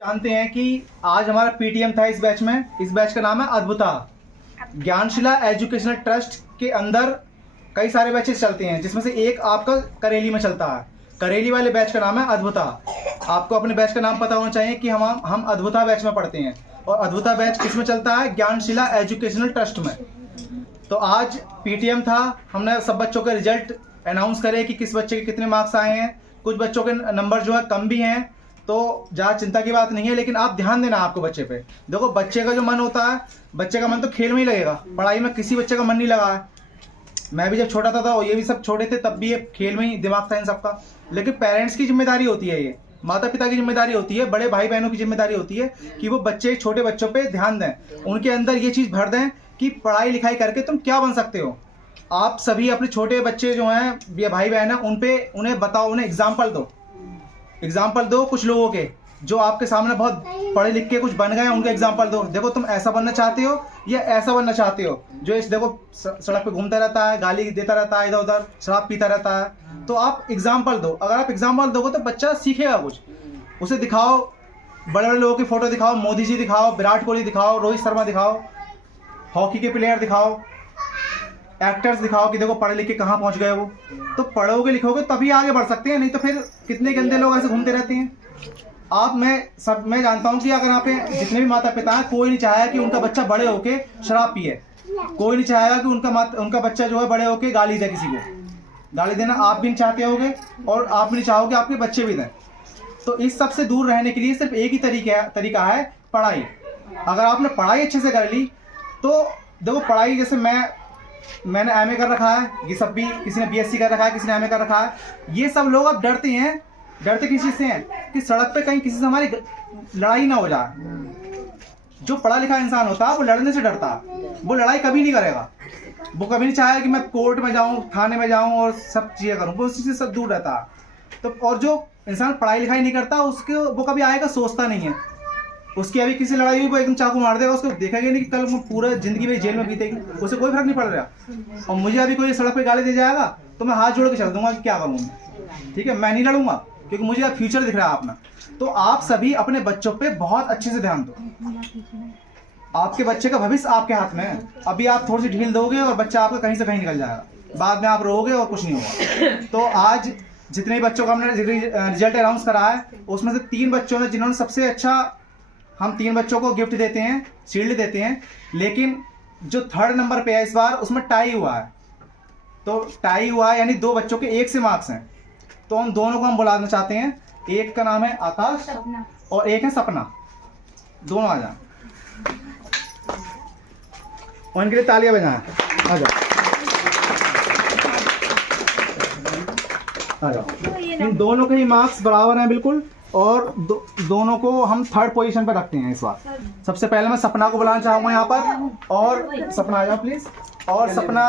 जानते हैं कि आज हमारा पीटीएम था इस बैच में। इस बैच का नाम है अद्भुता। ज्ञानशिला एजुकेशनल ट्रस्ट के अंदर कई सारे बैचेस चलते हैं, जिसमें से एक आपका करेली में चलता है। करेली वाले बैच का नाम है अद्भुता। आपको अपने बैच का नाम पता होना चाहिए कि हम अद्भुता बैच में पढ़ते हैं। और अद्भुता बैच किस में चलता है? ज्ञानशिला एजुकेशनल ट्रस्ट में। तो आज पीटीएम था, हमने सब बच्चों के रिजल्ट अनाउंस करे कि किस बच्चे के कितने मार्क्स आए हैं। कुछ बच्चों के नंबर जो है कम भी हैं, तो ज़्यादा चिंता की बात नहीं है, लेकिन आप ध्यान देना आपको बच्चे पे। देखो, बच्चे का जो मन होता है, बच्चे का मन तो खेल में ही लगेगा, पढ़ाई में किसी बच्चे का मन नहीं लगा है। मैं भी जब छोटा था और ये भी सब छोटे थे, तब भी ये खेल में ही दिमाग था इन सबका। लेकिन पेरेंट्स की जिम्मेदारी होती है, ये माता पिता की जिम्मेदारी होती है, बड़े भाई बहनों की जिम्मेदारी होती है कि वो बच्चे, छोटे बच्चों पे ध्यान दें, उनके अंदर ये चीज़ भर दें कि पढ़ाई लिखाई करके तुम क्या बन सकते हो। आप सभी अपने छोटे बच्चे जो हैं या भाई बहन हैं, उन्हें बताओ, उन्हें एग्जाम्पल दो कुछ लोगों के जो आपके सामने बहुत पढ़े लिख के कुछ बन गए हैं, उनके एग्जाम्पल दो। देखो, तुम ऐसा बनना चाहते हो या ऐसा बनना चाहते हो। जो इस देखो सड़क पे घूमता रहता है, गाली देता रहता है, इधर उधर शराब पीता रहता है, तो आप एग्जाम्पल दो। अगर आप एग्जाम्पल दोगे तो बच्चा सीखेगा कुछ। उसे दिखाओ, बड़े बड़े लोगों की फोटो दिखाओ, मोदी जी दिखाओ, विराट कोहली दिखाओ, रोहित शर्मा दिखाओ, हॉकी के प्लेयर दिखाओ, एक्टर्स दिखाओ कि देखो पढ़े लिख के कहाँ पहुँच गए वो। तो पढ़ोगे लिखोगे तभी आगे बढ़ सकते हैं, नहीं तो फिर कितने गंदे लोग ऐसे घूमते रहते हैं। मैं जानता हूँ कि अगर यहाँ पे जितने भी माता पिता हैं, कोई नहीं चाहेगा कि उनका बच्चा बड़े होके शराब पिए। कोई नहीं चाहेगा कि उनका बच्चा जो है बड़े होके गाली दे, किसी को गाली देना आप भी नहीं चाहते होगे, और आप नहीं चाहोगे आपके बच्चे भी दें। तो इस सब से दूर रहने के लिए सिर्फ एक ही तरीका है, पढ़ाई। अगर आपने पढ़ाई अच्छे से कर ली तो देखो, पढ़ाई जैसे मैंने एमए कर रखा है, ये सब भी, किसी ने बीएससी कर रखा है, किसी ने एमए कर रखा है। ये सब लोग अब डरते किस चीज़ से हैं कि सड़क पे कहीं किसी से हमारी लड़ाई ना हो जाए। जो पढ़ा लिखा इंसान होता है वो लड़ने से डरता है, वो लड़ाई कभी नहीं करेगा। वो कभी नहीं चाहेगा कि मैं कोर्ट में जाऊं, थाने में जाऊं और सब चीज़ें करूं, वो उसी से सब दूर रहता है। तो और जो इंसान पढ़ाई लिखाई नहीं करता, वो कभी आएगा सोचता नहीं है। उसकी अभी किसी लड़ाई हुई, वो एकदम चाकू मार देगा, उसको देखेगा नहीं कि कल वो पूरा जिंदगी में जेल में बीतेगी, उसे कोई फर्क नहीं पड़ रहा। और मुझे अभी कोई सड़क पे गाली दे जाएगा तो मैं हाथ जोड़ के चल दूंगा कि क्या करूँ मैं, ठीक है, मैं नहीं लड़ूंगा, क्योंकि मुझे अब फ्यूचर दिख रहा है अपना। तो आप सभी अपने बच्चों पे बहुत अच्छे से ध्यान दो। आपके बच्चे का भविष्य आपके हाथ में है। अभी आप थोड़ी सी ढील दोगे और बच्चा आपका कहीं से कहीं निकल जाएगा, बाद में आप रोओगे और कुछ नहीं होगा। तो आज जितने भी बच्चों का हमने रिजल्ट अनाउंस करा है, उसमें से 3 बच्चों ने जिन्होंने सबसे अच्छा, हम 3 बच्चों को गिफ्ट देते हैं, शील्ड देते हैं। लेकिन जो 3rd नंबर पे है इस बार, उसमें टाई हुआ है। तो टाई हुआ है यानी 2 बच्चों के 1 से मार्क्स हैं। तो हम दोनों को हम बुलाना चाहते हैं। एक का नाम है आकाश और एक है सपना। दोनों आ जाए और इनके लिए तालियां बजाएं। आ जाओ, आ जाओ। इन दोनों के ही मार्क्स बराबर हैं बिल्कुल, और दोनों को हम 3rd पोजीशन पर रखते हैं इस बार। सबसे पहले मैं सपना को बुलाना चाहूंगा यहाँ पर, और सपना आ जाओ प्लीज। और सपना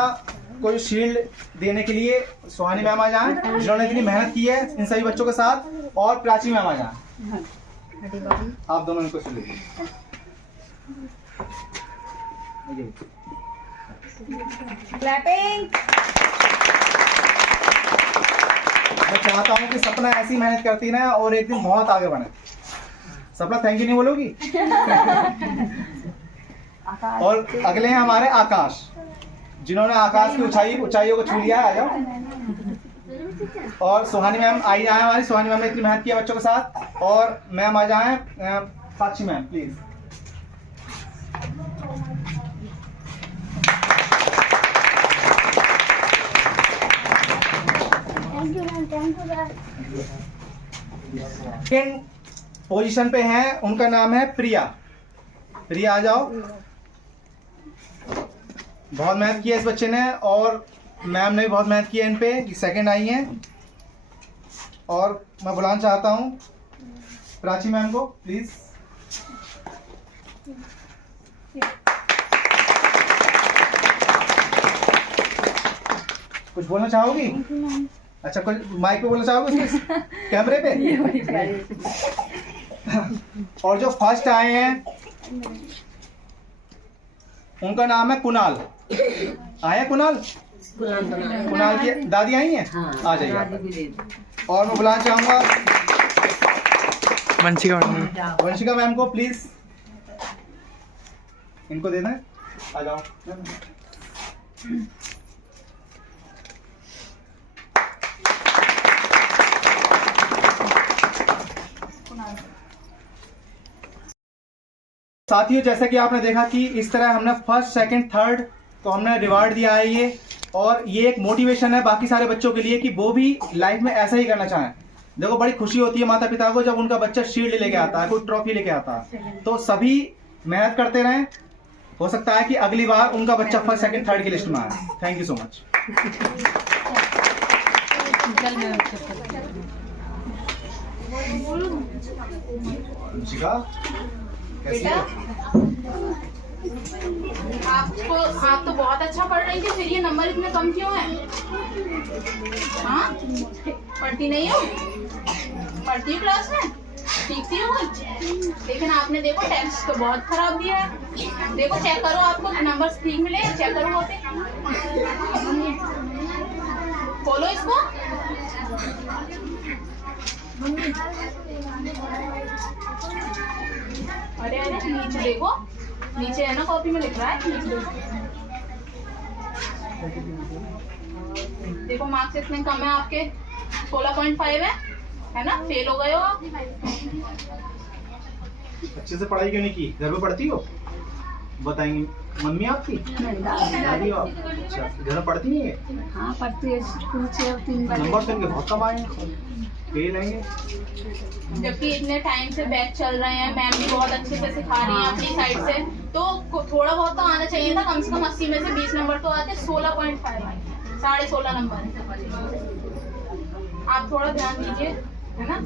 को शील्ड देने के लिए सुहानी मैम आ जाएं, जिन्होंने इतनी मेहनत की है इन सभी बच्चों के साथ, और प्राची मैम आ जाएं। आप दोनों इनको शील्ड दीजिए। क्लैपिंग। मैं चाहता हूँ कि सपना ऐसी मेहनत करती ना और एक दिन बहुत आगे बढ़े। सपना थैंक यू नहीं बोलोगी? और अगले हैं हमारे आकाश, जिन्होंने आकाश की ऊंचाइयों को छू लिया है। आ जाओ। और सुहानी मैम आई जाए हमारी। सुहानी मैम ने इतनी मेहनत किया बच्चों के साथ। और मैम आ जाए, साक्षी मैम प्लीज। सेकंड पोजीशन पे हैं, उनका नाम है प्रिया। प्रिया आ जाओ। बहुत मेहनत की है इस बच्चे ने, और मैम ने भी बहुत मेहनत की है इन पे, कि 2nd आई हैं। और मैं बुलाना चाहता हूँ प्राची मैम को प्लीज। कुछ बोलना चाहोगी? अच्छा, कुछ माइक पे बोलना चाहोगे उसके कैमरे पे? और जो फर्स्ट आए हैं उनका नाम है कुणाल। आए कुणाल? कुणाल की दादी आई हैं? आ जाइए। और मैं बुलाना चाहूंगा वंशिका मैडम। वंशिका मैम को प्लीज इनको देना है, आ जाओ। साथियों, जैसा कि आपने देखा कि इस तरह हमने फर्स्ट सेकंड थर्ड को हमने रिवार्ड दिया है ये, और ये एक मोटिवेशन है बाकी सारे बच्चों के लिए कि वो भी लाइफ में ऐसा ही करना चाहें। देखो बड़ी खुशी होती है माता पिता को जब उनका बच्चा शील्ड लेके आता है, कोई ट्रॉफी लेके आता है। तो सभी मेहनत करते रहें, हो सकता है कि अगली बार उनका बच्चा फर्स्ट सेकंड थर्ड की लिस्ट में आए। Thank you so much. कैसी हो? आप तो बहुत अच्छा पढ़ रही थी, फिर ये नंबर इतने कम क्यों है? हाँ, पढ़ती नहीं हो? पढ़ती हो क्लास में? सीखती हो कुछ? लेकिन आपने देखो टेस्ट तो बहुत खराब दिया है। देखो चेक करो, आपको नंबर ठीक मिले, चेक करो होते। खोलो इसको। अरे अरे नीचे देखो, नीचे है ना कॉपी में लिख रहा है, नीचे देखो मार्क्स इतने कम है आपके, 16.5 है ना? फेल हो गए हो आप। अच्छे से पढ़ाई क्यों नहीं की? घर में पढ़ती हो? बताएंगी मम्मी आपकी? दादी हो आप? अच्छा, घर में पढ़ती नहीं है? हाँ पढ़ती है, स्कूल से 3 बार। नंबर तो इनके बहुत कम आए हैं, फेल आएंगे। जबकि इतने टाइम से बैच चल रहे हैं, मैम भी बहुत अच्छे से सिखा रही हैं अपनी साइड से, तो थोड़ा बहुत तो आना चाहिए था। कम से कम 80 में से 20 नंबर तो आते। 16.5 आए, 16.5 नंबर। आप थोड़ा ध्यान दीजिए, है ना?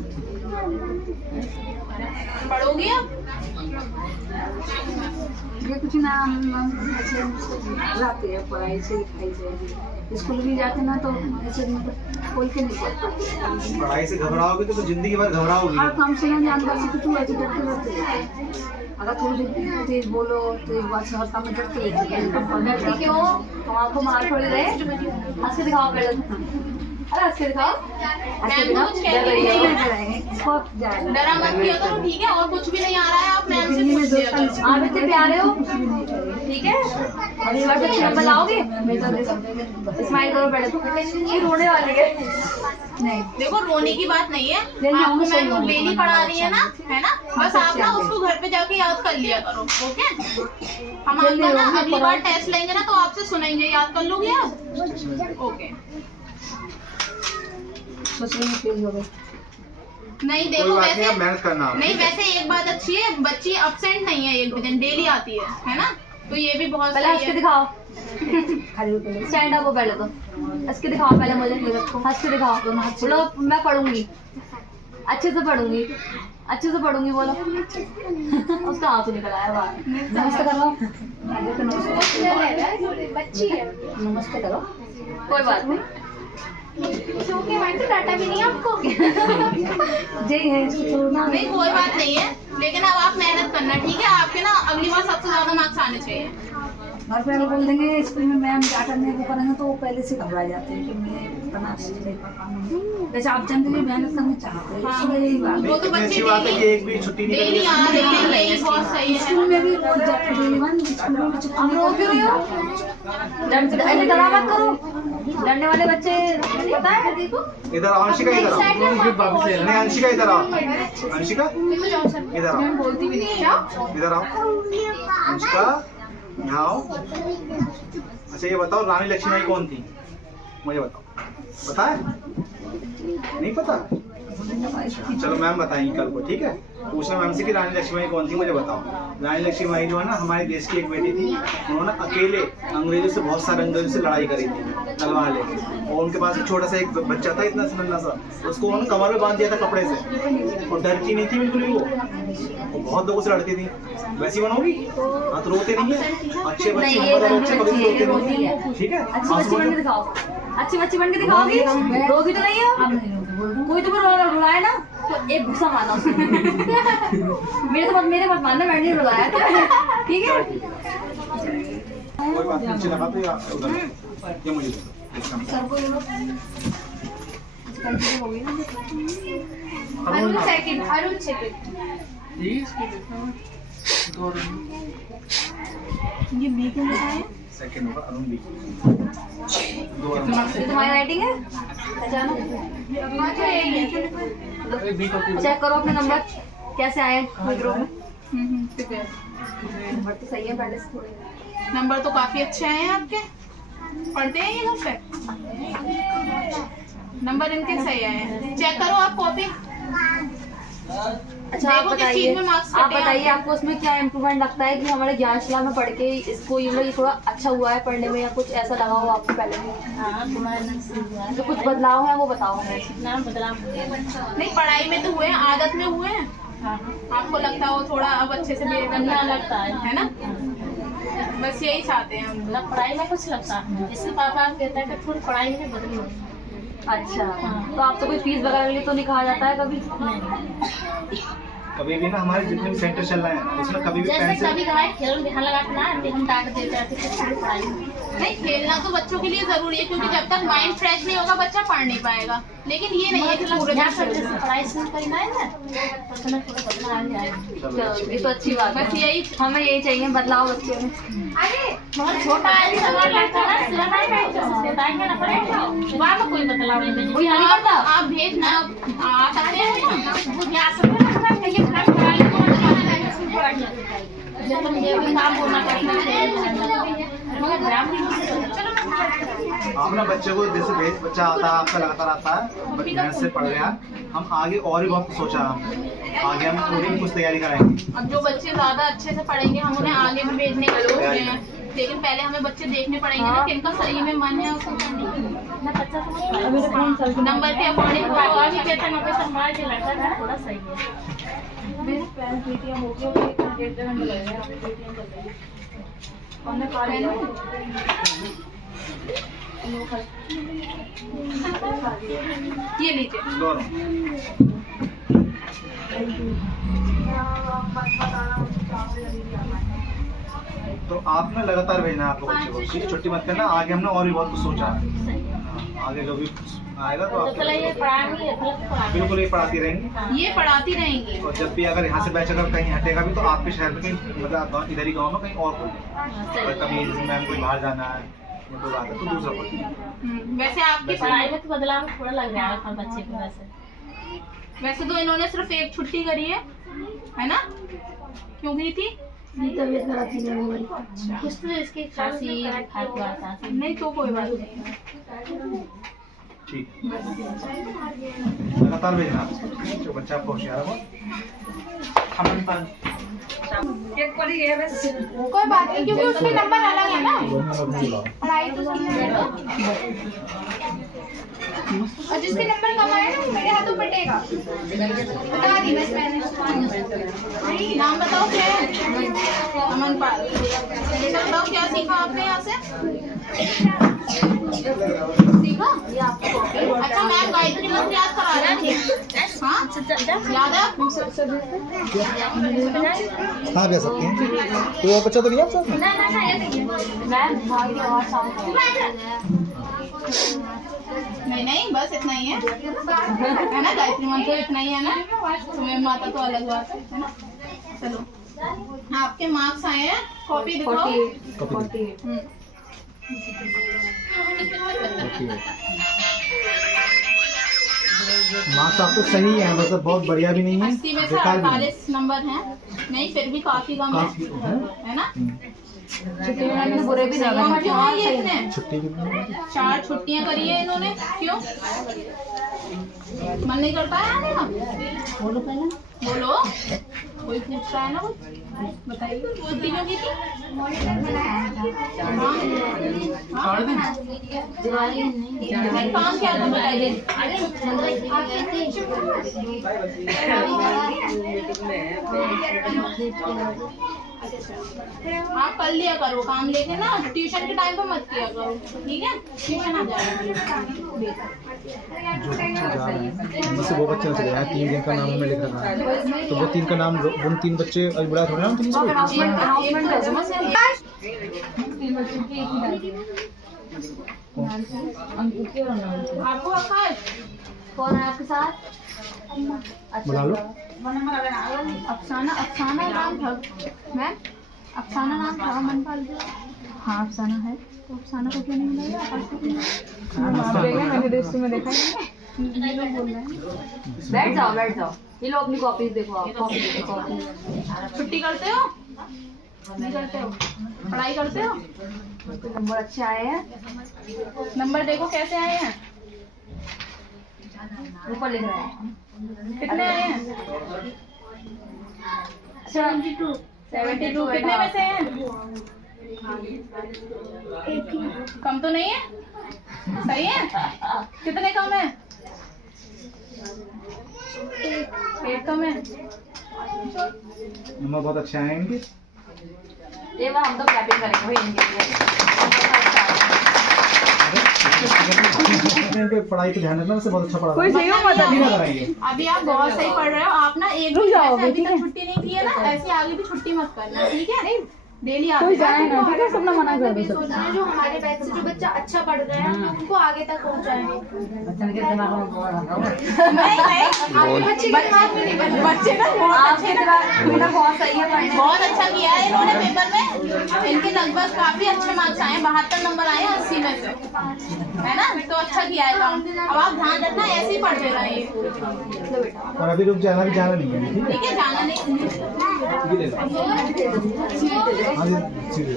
पढ़ोगी आप? ये कुछ ना ऐसे लाते हैं, पढ़ाई से लिखाई से स्कूल भी जाते ना, तो ऐसे खोल के नहीं पढ़ते। पढ़ाई से घबराओगे तो जिंदगी भर घबराओगी। हर काम से ना जान बस कुछ ऐसे डरते रहते हैं। अगर थोड़ी तेज बोलो तो एक बात से हर काम में डरते रहते हैं। क्यों हम आपको मार थोड़ी रहे? हंस के दिखाओ पहले। अरे हंस के दिखाओ, हंस के दिखाओ। डरा मत किया करो, ठीक है? और कुछ भी नहीं आ रहा है आप मैम से पूछ लिया करो। आप इतने प्यारे हो, ठीक है? अगली बार से नंबर लाओगे? स्माइल करो पहले तो। ये रोने वाली है। नहीं देखो रोने की बात नहीं है, आपको मैम डेली पढ़ा रही है ना, है ना? बस आप ना उसको घर पे जाके याद कर लिया करो, ओके? हम आपका ना अगली बार टेस्ट लेंगे ना तो आपसे सुनेंगे, याद कर लोगे आप? ओके। नहीं देखो वैसे मेहनत करना नहीं, वैसे एक बात अच्छी है, बच्ची अपसेंट नहीं है, एक भी दिन डेली आती है ना? तो ये भी बहुत पहले हंस के दिखाओ। स्टैंड अप हो पहले तो, हंस के दिखाओ पहले मुझे, हंस के दिखाओ। बोलो मैं पढ़ूंगी, अच्छे से पढ़ूंगी, अच्छे से पढ़ूंगी बोलो। उसका आंसू निकल आया बाहर। नमस्ते करो, बच्ची है। नमस्ते करो, कोई बात नहीं। डाटा भी नहीं आपको? जी है, इसको छोड़ना नहीं कोई बात नहीं है, लेकिन अब आप मेहनत करना, ठीक है? आपके ना अगली बार सबसे ज्यादा मार्क्स आने चाहिए। घर पे अगर बोल देंगे स्कूल में मैम डाटा नहीं वो करेंगे तो वो पहले से घबरा जाते हैं कि मैं बना वैसे आप जनरली भी मेहनत करना चाहते हैं, इसलिए यही बात है। वो तो बच्चे एक भी छुट्टी नहीं डेली आ रहे हैं, यही बहुत सही है। स्कूल में भी रोज जाते हैं, स्कूल में भी छुट्टी नहीं होती। डरा मत करो, डरने वाले बच्चे पता है। देखो इधर आओ अंशिका, इधर आओ। नहीं अंशिका इधर आओ, अंशिका इधर आओ, बोलती भी नहीं। इधर आओ अंशिका, यहाँ आओ। अच्छा ये बताओ रानी लक्ष्मीबाई कौन थी? मुझे बताओ, पता है? नहीं पता? चलो मैम बताएंगी कल को, ठीक है? पूछना मैम से कि रानी लक्ष्मीबाई कौन थी, मुझे बताओ। रानी लक्ष्मीबाई जो है ना हमारे देश की एक बेटी थी, उन्होंने अकेले अंग्रेजों से, बहुत सारे अंग्रेजों से लड़ाई करी थी तलवार लेके, और उनके पास एक छोटा सा एक बच्चा था इतना नन्हा सा, उसको उन्होंने कमर में बांध दिया था कपड़े से, और डरती नहीं थी बिल्कुल भी वो बहुत लोगों से लड़ती थी। वैसी बनोगी? हाँ तो रोते नहीं है, अच्छे बच्चे रोते नहीं है, ठीक है? अच्छी बच्ची बन के दिखाओ, अच्छी बच्ची बन के दिखाओगी, रोगी तो नहीं हो? कोई तो रुलाए ना तो एक गुस्सा मारना उसको। मेरे मत मानना, मैंने नहीं रुलाया था, ठीक है? कोई बात नहीं, नीचे लगा तो उधर ये मुझे दे दो। हो गई ना। Arun second, Arun second. ये बी क्यों लिखा है? सेकंड होगा अरुण बी। ये तुम्हारी राइटिंग है? पहचानो। चेक करो अपने नंबर कैसे आए ग्रुप में। ठीक है। नंबर तो सही है पहले से थोड़े। नंबर तो काफी अच्छे आए हैं आपके। पढ़ते हैं ये घर पे? नंबर इनके सही आए हैं। चेक करो आप कॉपी। अच्छा आप देखो किस बताइए, चीज में marks आप कटे हैं बताइए आपके? आपको उसमें क्या इम्प्रूवमेंट लगता है कि हमारे ज्ञानशिला में पढ़ के इसको ये थोड़ा अच्छा हुआ है पढ़ने में, या कुछ ऐसा लगा हो आपको पहले में? तो कुछ बदलाव है वो बताओ हमें। नहीं, पढ़ाई में तो हुए हैं, आदत में हुए हैं। आपको लगता हो थोड़ा अब अच्छे से बिहेव करना लगता है ना? बस यही चाहते हैं हम। मतलब पढ़ाई में कुछ लगता है, इसलिए पापा कहता है कि थोड़ी पढ़ाई में बदली हो। अच्छा तो आपसे कोई फीस वगैरह के लिए तो नहीं कहा जाता है कभी? कभी भी ना हमारे जितने भी सेंटर चल रहे हैं उसमें कभी भी जैसे पेंसिल कभी कभार खेल में ध्यान लगाते ना तो हम डांट देते हैं कि थोड़ी पढ़ाई में। नहीं, खेलना तो बच्चों के लिए जरूरी है, क्योंकि जब तक माइंड फ्रेश नहीं होगा बच्चा पढ़ नहीं पाएगा। लेकिन ये नहीं है कि पूरे यहाँ दिन सब खेलना। जैसे पढ़ाई शुरू करना है ना तो थोड़ा बदलाव आ जाएगा। चलो ये तो अच्छी बात बस है, यही। हमें यही चाहिए बदलाव बच्चे में। बहुत छोटा आदमी सवाल लगता है ना, सिला नहीं बैठता बताएंगे ना पड़ेगा वहाँ में कोई बदलाव नहीं कोई मिलेगा। नहीं पड़ता। आप भेजना आ सकते हैं ना। वो यहाँ सब ना कहीं खराब पढ़ाई को जब तुम ये भी काम होना करना है मगर ध्यान भी नहीं देते। आप ना बच्चे को जैसे बच्चा आता है आपका लगातार आता है मेहनत से पढ़ रहा है, हम आगे और भी बहुत सोचा हम आगे हम पूरी कुछ तैयारी कराएंगे। अब जो बच्चे ज्यादा अच्छे से पढ़ेंगे हम उन्हें आगे भी भेजने का सोच रहे हैं, लेकिन पहले हमें बच्चे देखने पड़ेंगे ना किनका सही में मन है उसको करने के लिए। ना बच्चा समझ नंबर के अकॉर्डिंग पापा भी कहते हैं ना पैसा हमारे जो लड़का था थोड़ा सही है। ये लीजिए। दोनों तो आपने लगातार भेजना है आपको बच्चे को, ठीक है? छुट्टी मत करना, आगे हमने और भी बहुत कुछ सोचा है। हाँ, आगे जो भी आएगा तो तो आपको चला ये पढ़ाएंगे बिल्कुल ये पढ़ाती रहेंगी। ये पढ़ाती रहेंगी। और जब भी अगर यहाँ से बैच अगर कहीं हटेगा भी तो आपके शहर में कहीं मतलब इधर ही गाँव में कहीं और खोलें। और कभी मैम कोई बाहर जाना है या कोई बात है तो दूसरा खोलें। वैसे आपकी पढ़ाई में तो बदलाव थोड़ा लग रहा है बच्चे को वैसे तो इन्होंने सिर्फ एक छुट्टी करी है ना? क्यों गई थी? कुछ तो इसकी खांसी बुखार हुआ था। नहीं तो कोई बात नहीं। ठीक लगातार भेजना जो बच्चा आपको होशियार हो। कोई बात नहीं, क्योंकि उसके नंबर अलग है ना। पढ़ाई तो और जिसके नंबर कम आए ना मेरे हाथों पटेगा। बता दी बस मैंने। नाम बताओ क्या है? अमन पाल। बेटा बताओ क्या सीखा आपने यहाँ से? सीखा? अच्छा मैम गायत्री मंत्र याद करा रहे हैं। हाँ याद है आपको? हाँ भेज सकते हैं। कोई और बच्चा तो नहीं है आपके साथ? नहीं बस इतना ही है ना? गायत्री मंत्र इतना ही है ना? तुम्हें माता तो अलग बात है ना? चलो आपके मार्क्स आए हैं, कॉपी दिखाओ। मार्क्स आपको सही है, मतलब बहुत बढ़िया भी नहीं है 80 में से बेकार भी नहीं। 48 नंबर हैं। नहीं फिर भी काफी कम काफी है ना? छुट्टी में मैंने बुरे भी कम लगा। क्यों है ये इतने? छुट्टी कितनी? 4 छुट्टियां करी है इन्होंने, क्यों? मन नहीं करता है आने का? बोलो पहले बोलो, कोई पूछ रहा है ना कुछ? बताइए छुट्टी क्यों की थी? नहीं काम क्या था बताइए। आप कर लिया करो काम, लेके ना ट्यूशन के टाइम पे मत किया करो, ठीक है? ट्यूशन आ जाएगा। जैसे वो बच्चे चले गए 3 दिन का नाम हमें लिख रखा है, तो वो 3 का नाम उन 3 बच्चे अभी बड़ा थोड़ा नाम 3 अनाउंसमेंट कर दो। आपको आकाश कौन है आपके साथ? बुला लो। अफसाना, अफसाना नाम था मैम, अफसाना नाम था मनपाल जी। हाँ अफसाना है, तो अफसाना को क्यों नहीं मिला? मैंने रिश्ते में देखा है। बैठ जाओ बैठ जाओ। ये लो अपनी कॉपीज देखो आप। कॉपी देखो कॉपी। छुट्टी करते हो? नहीं करते हो? पढ़ाई करते हो? आपके नंबर अच्छे आए हैं। नंबर देखो कैसे आए हैं, ऊपर लिख रहे हैं। कितने आए हैं? 72। 72 कितने में से हैं? कम तो नहीं है? सही है? कितने कम है? 8 कम है। नंबर बहुत अच्छे आए हैं इनके। ये बार हम तो क्लैपिंग करेंगे भाई इनके लिए। इनके पढ़ाई पे ध्यान रखना, वैसे बहुत अच्छा पढ़ा रहा है। मतलब अभी ना कराएंगे। अभी आप बहुत सही पढ़ रहे हो। आप ना एक भी जैसे अभी तक छुट्टी नहीं की है ना, ऐसे आगे भी छुट्टी मत करना, ठीक है? नहीं डेली आते जाएगा, ठीक है? सबने मना कर दिया। सोच रहे हैं जो हमारे बैच से जो बच्चा अच्छा पढ़ रहे हैं हम उनको आगे तक पहुंचाएंगे। नहीं बच्चे के दिमाग में नहीं, बच्चे का आपके दिमाग में बहुत सही है पढ़ने। बहुत अच्छा किया है इन्होंने पेपर में। इनके लगभग काफी अच्छे मार्क्स आए, 72 नंबर आए 80 में से, है ना? तो अच्छा किया है काम। अब आप ध्यान रखना, ऐसे ही पढ़ते रहिए, और अभी रुक जाना, भी जाना नहीं है, ठीक ठीक है? जाना नहीं। है? हाँ जी, सीधे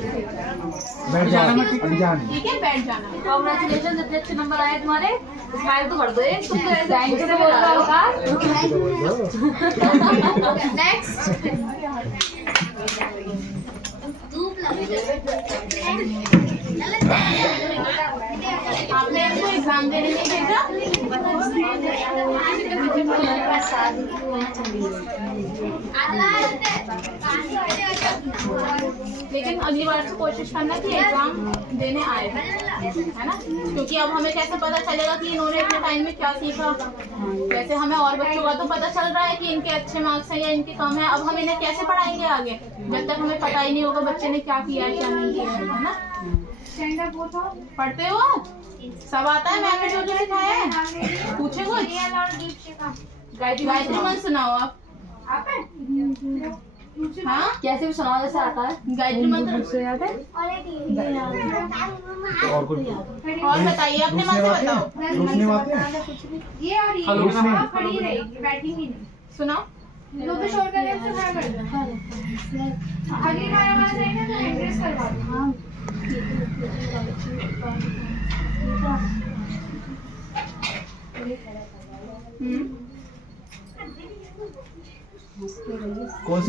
बैठ जाओ, अभी जाना नहीं। ठीक है, बैठ जाना। कांग्रेचुलेशन, इतने अच्छे नंबर आए तुम्हारे। स्माइल तो कर दो एक। तुम तो ऐसे थैंक यू बोल रहा होगा। नेक्स्ट आपने इनको एग्जाम देने नहीं भेजा? लेकिन अगली बार से कोशिश करना कि एग्जाम देने आए, है ना? क्योंकि अब हमें कैसे पता चलेगा कि इन्होंने अपने टाइम में क्या सीखा? वैसे हमें और बच्चों का तो पता चल रहा है कि इनके अच्छे मार्क्स हैं या इनके कम है। अब हम इन्हें कैसे पढ़ाएंगे आगे, जब तक हमें पता ही नहीं होगा बच्चे ने क्या किया है क्या नहीं किया है ना? पढ़ते हो? सब आता है? मैम ने जो जो सिखाया है पूछे कुछ? गायत्री मंत्र सुनाओ आप। हाँ कैसे भी सुनाओ जैसे आता है। गायत्री मंत्र से याद है? और कुछ और बताइए, अपने मन से बताओ। रोशनी आते हैं? रोशनी सुनाओ। कौन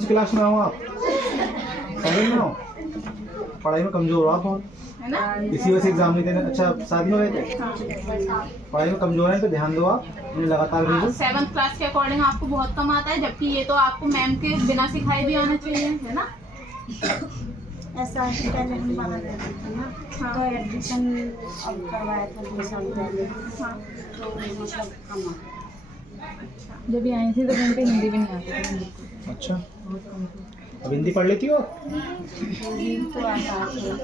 सी क्लास में हो आप? समझ में हो? पढ़ाई में कमजोर हो आप बहुत, है ना? इसी वजह से एग्जाम नहीं देने। अच्छा शादी में गए थे? पढ़ाई में कमजोर हैं तो ध्यान दो आप, इन्हें लगातार भेजो। 7th क्लास के अकॉर्डिंग आपको बहुत कम आता है, जबकि ये तो आपको मैम के बिना सिखाए भी आना चाहिए, है ना? ऐसा कि पहले हम बाहर रहते थे ना, तो एडमिशन अब करवाया था 2 साल पहले, हाँ। तो मतलब कम आ गया। जब ये आई थी तो घंटे हिंदी भी नहीं आती थी। अच्छा, अब हिंदी पढ़ लेती हो? तो आता है।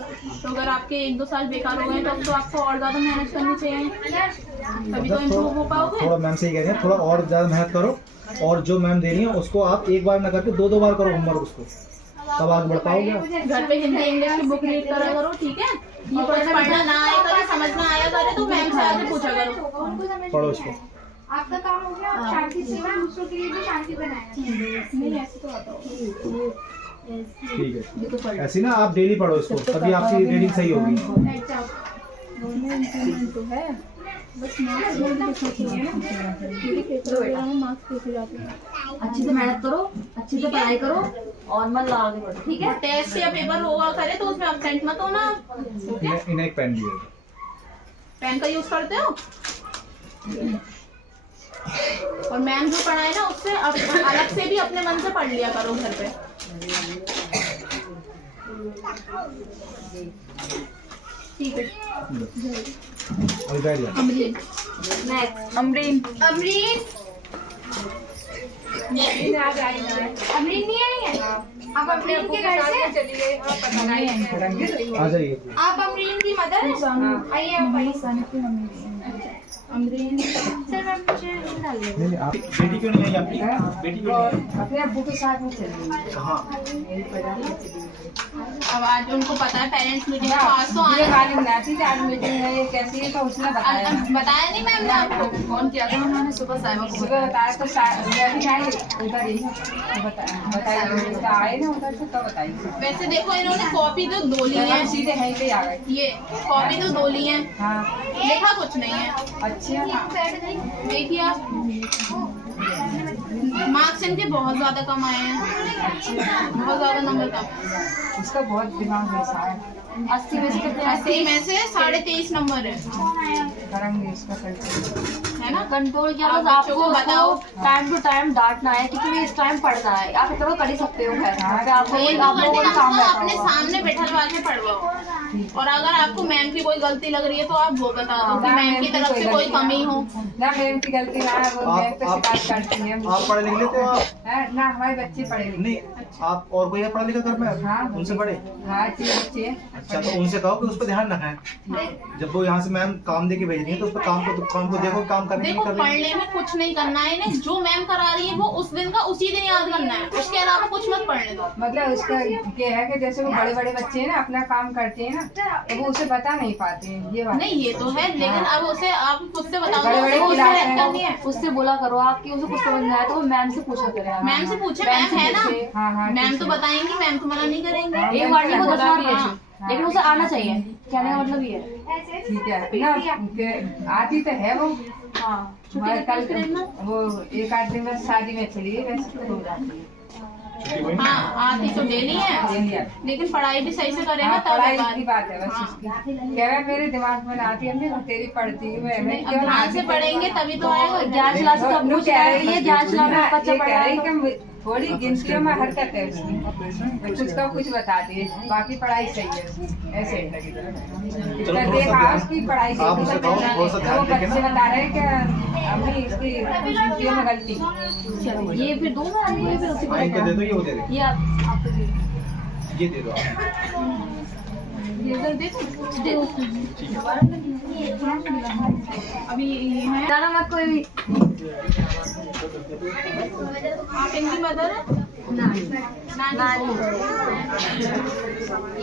तो अगर आपके 1-2 साल बेकार हो गए तो आपको और ज्यादा मेहनत करनी चाहिए, तभी तो इम्प्रूव हो पाओगे। थोड़ा मैम से ही कह रहे हैं, थोड़ा और ज्यादा मेहनत करो, और जो मैम दे रही है उसको आप एक बार ना करके 2-2 बार करो होमवर्क उसको, तब आगे बढ़ पाओगे आप। घर पे हिंदी इंग्लिश की बुक रीड करा करो, ठीक है? ये कुछ पढ़ना ना आया करे, समझ ना आया करे तो मैम से आके पूछा करो। पढ़ो इसको। आपका काम हो गया, शांति से मैं दूसरों के लिए भी शांति बनाए। नहीं ऐसे तो आता होगा। ठीक है, ऐसी ना आप डेली पढ़ो इसको, तभी आपकी रीडिंग सही होगी। तो है बस मार्क्स जल्दी लिखना चाहिए ना, क्योंकि पेपर वगैरह में मार्क्स पूछे जाते हैं। अच्छे से मेहनत करो, अच्छे से पढ़ाई करो और मन लगा के पढ़ो, ठीक है? टेस्ट या पेपर होगा करे तो उसमें एब्सेंट मत होना। इन्हें एक पेन दिए। पेन का यूज करते हो? और मैम जो पढ़ाए ना उससे अलग से भी अपने मन से पढ़ लिया करो घर पे। ठीक है, अभी बैठ जाओ। अमरीन नेक्स्ट अमरीन अमरीन अमरीन नहीं आई है? आप अमरीन के घर से? आ जाइए। आप अमरीन की मदर हैं? आइए आप आइए। सर मैम मुझे डाल दो। नहीं आप बेटी क्यों नहीं आई आपकी? बेटी क्यों नहीं आई? अपने अब्बू के साथ में चल कहाँ? अब आज उनको पता है पेरेंट्स मीटिंग है, तो आज तो ये आने मालूम ना थी कि आज मीटिंग है, ये कैसी है, तो उसने बताया। बताया नहीं मैम ने आपको? फोन किया था उन्होंने सुबह साइमा को। सुबह बताया तो अभी आए उधर ही बताइए आए ना उधर से तब बताइए। वैसे देखो इन्होंने कॉपी तो दो ली है, सीधे यहीं पे आ गए। ये कॉपी तो दो ली है, हाँ लिखा कुछ नहीं है। अच्छी है। देखिए आप, मार्क्स इनके बहुत ज्यादा कम आए हैं, बहुत ज्यादा नंबर कम। उसका बहुत दिमाग वैसा है। 80 में से कितने? 80 में से 23.5 नंबर है, करेंगे इसका करके। है ना? कंट्रोल किया, आप बस बच्चों को आपको बताओ। टाइम टू टाइम डांटना है, क्योंकि इस टाइम पढ़ना है। आप इतना कर ही सकते हो। खैर आपको ये आप तो लोगों घंटे को काम आपको रहता अपने होगा। सामने बैठलवा के पढ़वाओ, और अगर आपको मैम की कोई गलती लग रही है तो आप वो बता दो कि मैम की तरफ से कोई कमी हो। ना मैम की गलती ना है, वो मैम पे शिकायत करती है। आप पढ़े लिख लेते हो आप? ना हमारे बच्चे पढ़े लिखे। नहीं आप और कोई है पढ़ा लिखा घर में? हाँ उनसे पढ़े? हाँ अच्छे बच्चे हैं। अच्छा तो उनसे कहो कि उस पर ध्यान रखें। जब वो यहाँ से मैम काम दे के भेज रही है तो उस पर काम को देखो, काम करने देखो नहीं कर रही पढ़ने में कुछ नहीं करना है इन्हें, जो मैम करा रही है वो उस दिन का उसी दिन याद करना है, उसके अलावा कुछ मत पढ़ने दो। मतलब उसका ये है कि जैसे वो बड़े बड़े बच्चे हैं ना अपना काम करते हैं ना, तो वो उसे बता नहीं पाते हैं। ये बात नहीं ये तो है, लेकिन अब उसे आप खुद से बताओ बड़े बड़े उसको उससे क्लास हेल्प हैं। करनी है। उससे बोला करो आप कि उसे कुछ समझ में आया तो वो मैम से पूछा करे। मैम से पूछे, मैम है ना, हाँ हाँ मैम तो बताएंगी, मैम तो मना नहीं करेंगे। एक बार नहीं वो 10 बार हाँ। पूछे, लेकिन उसे आना चाहिए। कहने का मतलब ये है। ठीक है ना, कि आती तो है वो। हाँ हमारे कल वो एक आध दिन बस शादी में चली गई, वैसे तो हो जाती है। हाँ आती तो डेली है, डेली आती। लेकिन पढ़ाई भी सही से करे ना हाँ, तब पढ़ाई बात। की बात है बस उसकी। कह रहा मेरे दिमाग में ना आती है, अम्मी तेरी पढ़ती है। मैं नहीं, अब क्यों ना ध्यान आती से है? पढ़ेंगे तभी तो आएगा। ज्ञान शिला से तो वो पूछ कह रही है, ज्ञान शिला में ये बच्चा कह पढ़ रही रहा कि है। थोड़ी गिनतियों में हरकत है उसकी, कुछ का कुछ बता दिए, बाकी पढ़ाई सही है उसकी। ऐसे चलो थोड़ा देखा सा उसकी पढ़ाई आप उसे कहो थोड़ा सा ध्यान वो देके बच्चे ना। बता रहे हैं कि अम्मी इसकी गिनतियों में गलती। चलो ये फिर दो ना, ये फिर उसी को हाँ, इनको दे दो, ये वो दे दे, ये आपको दे दो। ये दे दो आप। ये इधर देखो, अभी ये है। जाना मत कोई भी। आप इनकी मदर है? नानी।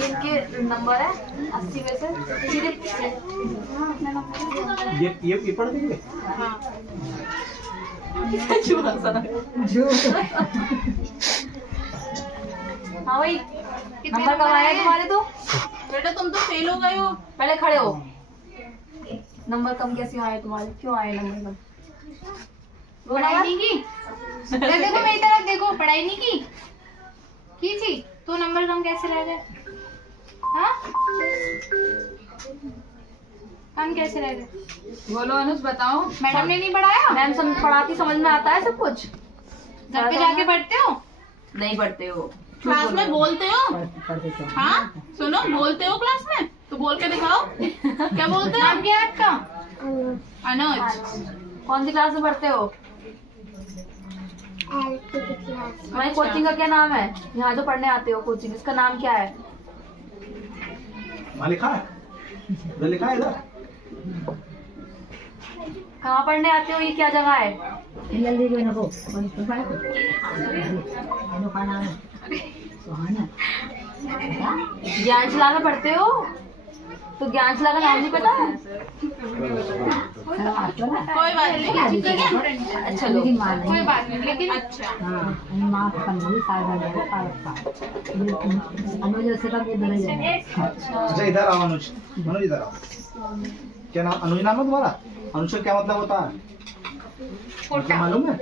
इनके नंबर है 80 में से सीधे। ये पढ़ देंगे? हाँ हाँ भाई नंबर कब आया तुम्हारे? तो बेटा तुम तो फेल हो गए हो। पहले खड़े हो। नंबर कम कैसे आए तुम्हारे? क्यों आए नंबर कम? पढ़ाई नहीं की? देखो मेरी तरफ देखो, पढ़ाई नहीं की थी तो नंबर कम कैसे रह गए? हाँ कम कैसे रह गए? बोलो अनुज बताओ। मैडम ने नहीं पढ़ाया? मैम पढ़ाती, समझ में आता है सब कुछ। घर पे जाके पढ़ते हो? नहीं पढ़ते हो। क्लास में बोलते हो? हाँ सुनो, बोलते हो क्लास में तो बोल के दिखाओ। क्या बोलते हो? नाम क्या है आपका? अनुज। कौन सी क्लास में पढ़ते हो? हमारी कोचिंग का क्या नाम है? यहाँ जो पढ़ने आते हो कोचिंग, इसका नाम क्या है? वहाँ लिखा है, इधर लिखा है इधर। कहाँ पढ़ने आते हो? ये क्या जगह है? ज्ञानशिला में पढ़ते हो? तो ज्ञानशिला का नाम नहीं पता? कोई बात नहीं, ठीक है। अच्छा लो। कोई बात नहीं, लेकिन अच्छा अच्छा इधर आओ अनुज, अनुज इधर आओ। क्या नाम? अनुज नाम है तुम्हारा? अनुज का क्या मतलब होता है? मतलब मालूम है?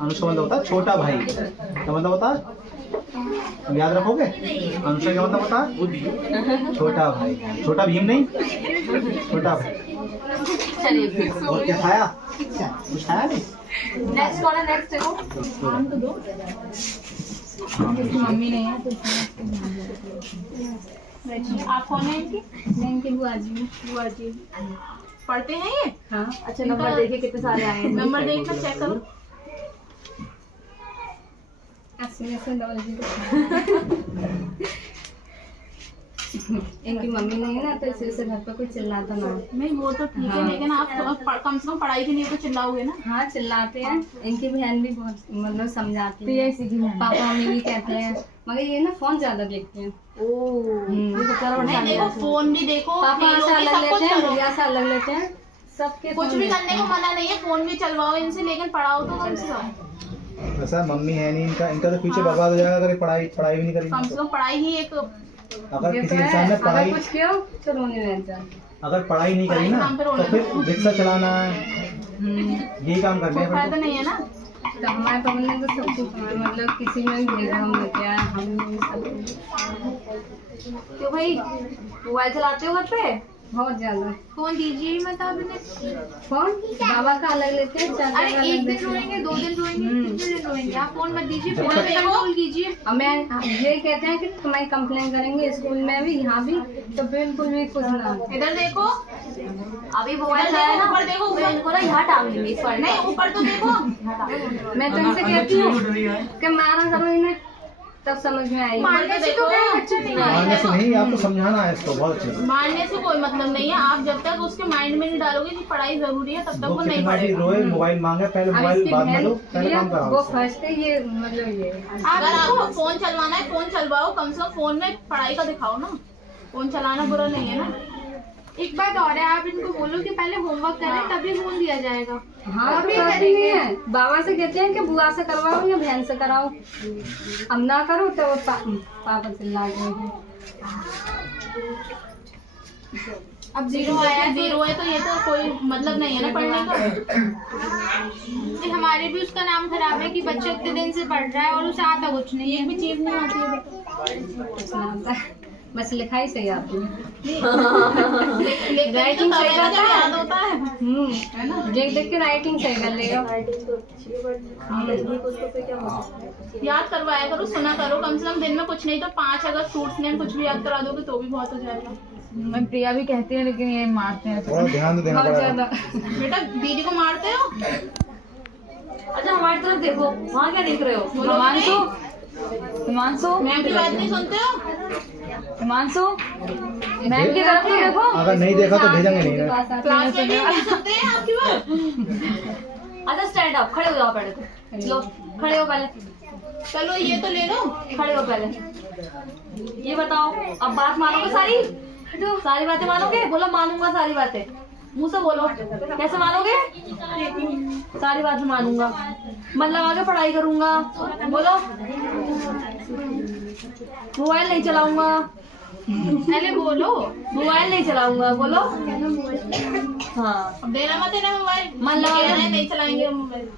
अनुज का मतलब होता है छोटा भाई। क्या मतलब होता है? तुम याद रखोगे? अनुज का क्या मतलब होता है? छोटा भाई। छोटा भीम नहीं, छोटा भाई। चलिए फिर और क्या खाया? कुछ खाया नहीं? नेक्स्ट कौन है? नेक्स्ट देखो। मम्मी नहीं है तो आप कौन है इनकी? मैं इनकी बुआ जी हूँ। बुआ जी। पढ़ते हैं ये? हाँ अच्छा नंबर देखिए कितने सारे आए हैं। नंबर देखना चेक करो। 80 में से 0 इनकी मम्मी नहीं है ना, तो इसी से घर पे कोई चिल्लाता ना। नहीं वो तो ठीक है, लेकिन आप कम से कम पढ़ाई के लिए तो चिल्लाओगे ना। हाँ चिल्लाते हैं, इनकी बहन भी बहुत मतलब समझाती है, पापा मम्मी भी कहते हैं, मगर ये ना फोन ज्यादा देखते हैं। नहीं देखो, फोन भी देखो, पापा खेलोगे, ऐसा अलग सब कुछ लेते हैं, करो। भैया ऐसा अलग लेते हैं, सबके कुछ भी करने को मना नहीं है, फोन भी चलवाओ इनसे, लेकिन पढ़ाओ तो कम से कम। वैसा मम्मी है नहीं इनका, इनका तो फ्यूचर बर्बाद हो जाएगा अगर ये पढ़ाई भी नहीं कम से करेंगे। कम पढ़ाई ही एक अगर किसी इंसान ने पढ़ाई, कुछ किया तो रोने लग जाते। अगर पढ़ाई नहीं करी ना तो फिर रिक्शा चलाना है, यही काम करने कोई हैं फायदा फिर नहीं है ना। तो हमारे पापा ने तो सब कुछ मतलब किसी में भी भेजा हम क्या है, हम सब क्यों भाई, मोबाइल चलाते हो घर पे? बहुत ज्यादा। फोन दीजिए मत आप इन्हें। फोन बाबा का अलग लेते हैं, चाचा अरे का एक अलग दिन लेते हैं। रोएंगे, 2 दिन रोएंगे, कितने दिन रोएंगे? आप फोन मत दीजिए, जब फोन तक- पे कंट्रोल कीजिए। और मैं ये कहते हैं कि तुम्हारी कंप्लेन करेंगे स्कूल में भी, यहाँ भी, तो बिल्कुल भी कुछ ना। इधर देखो, अभी मोबाइल चलाया ना, ऊपर देखो, ऊपर इनको ना यहाँ टांग देंगे इस पर। नहीं ऊपर तो देखो। मैं तो इनसे कहती हूँ कि मारा करो इन्हें, तब समझ में आएगी। मारने से तो बच्चा नहीं मारने से आएगा। नहीं, आपको समझाना है इसको बहुत अच्छे से। मारने से कोई मतलब नहीं है, आप जब तक उसके माइंड में नहीं डालोगे कि पढ़ाई जरूरी है, तब तक वो नहीं कितना भी पढ़ेगा। रोए, मोबाइल मांगे, पहले अब मोबाइल इसकी बाद में बहन दो, पहले काम वो कराओ। फर्स्ट है, ये मतलब ये अगर आपको फोन चलवाना है, फोन चलवाओ, कम से कम फोन में पढ़ाई का दिखाओ ना। फोन चलाना बुरा नहीं है ना। एक बात और है, आप इनको बोलो कि पहले होमवर्क करें, तभी फोन दिया जाएगा। हाँ तो करती नहीं है। बाबा से कहते हैं कि बुआ से करवाओ या बहन से कराओ, अब ना करो तो पापा चिल्ला देंगे। अब 0 आया, 0 है तो ये तो कोई मतलब नहीं है ना पढ़ने का। हमारे भी उसका नाम खराब है कि बच्चे इतने दिन से पढ़ रहा है और उसे आता कुछ नहीं, एक भी चीज नहीं आती है। कुछ ना आता है, बस लिखाई सही आती है। राइटिंग सही जब याद होता है। है ना, देख देख के राइटिंग सही कर लेगा। याद करवाया करो, सुना करो, कम से कम दिन में कुछ नहीं तो 5 अगर फ्रूट्स नेम कुछ भी याद करा दोगे तो भी बहुत हो जाएगा। मैं प्रिया भी कहती है, लेकिन ये मारते हैं। थोड़ा ध्यान तो देना बहुत पड़ेगा। ज्यादा। बेटा दीदी को मारते हो? अच्छा हमारी तरफ देखो, वहाँ क्या देख रहे हो? बोलो हिमांशु, हिमांशु, मैम की बात नहीं सुनते हो? हिमांशु, मैम की तरफ तो देखो। अगर नहीं देखा तो भेजेंगे नहीं ना। क्लास में भी नहीं सुनते हैं आपकी बात? अच्छा स्टैंड अप, खड़े हो जाओ पहले तो। लो खड़े हो पहले, चलो ये तो ले लो। खड़े हो पहले। ये बताओ, अब बात मानोगे सारी? सारी बातें मानोगे? बोलो मानूंगा सारी बातें, मुंह से बोलो। कैसे मानोगे? सारी बातें मानूंगा, मन लगा के पढ़ाई करूंगा। बोलो मोबाइल नहीं चलाऊंगा, पहले बोलो। मोबाइल नहीं चलाऊंगा। बोलो हाँ, अब देना मत देना मोबाइल, मन लगा कहना के। है नहीं चलाएंगे मोबाइल।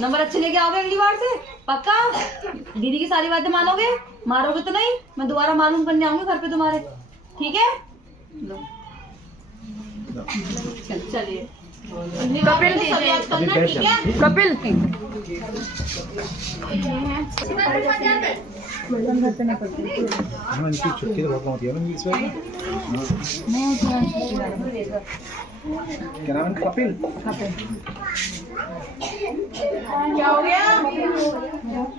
नंबर अच्छे लेके आओगे अगली बार से पक्का? दीदी की सारी बातें मानोगे? मारोगे तो नहीं? मैं दोबारा मालूम करने आऊंगी घर पे तुम्हारे, ठीक है? लो। चलिए कपिल सब याद करना, अभी ठीक है? कपिल की हाँ, इनकी छुट्टी तो बहुत कम होती है ना इंग्लिश में। क्या नाम है? कपिल। क्या हो गया?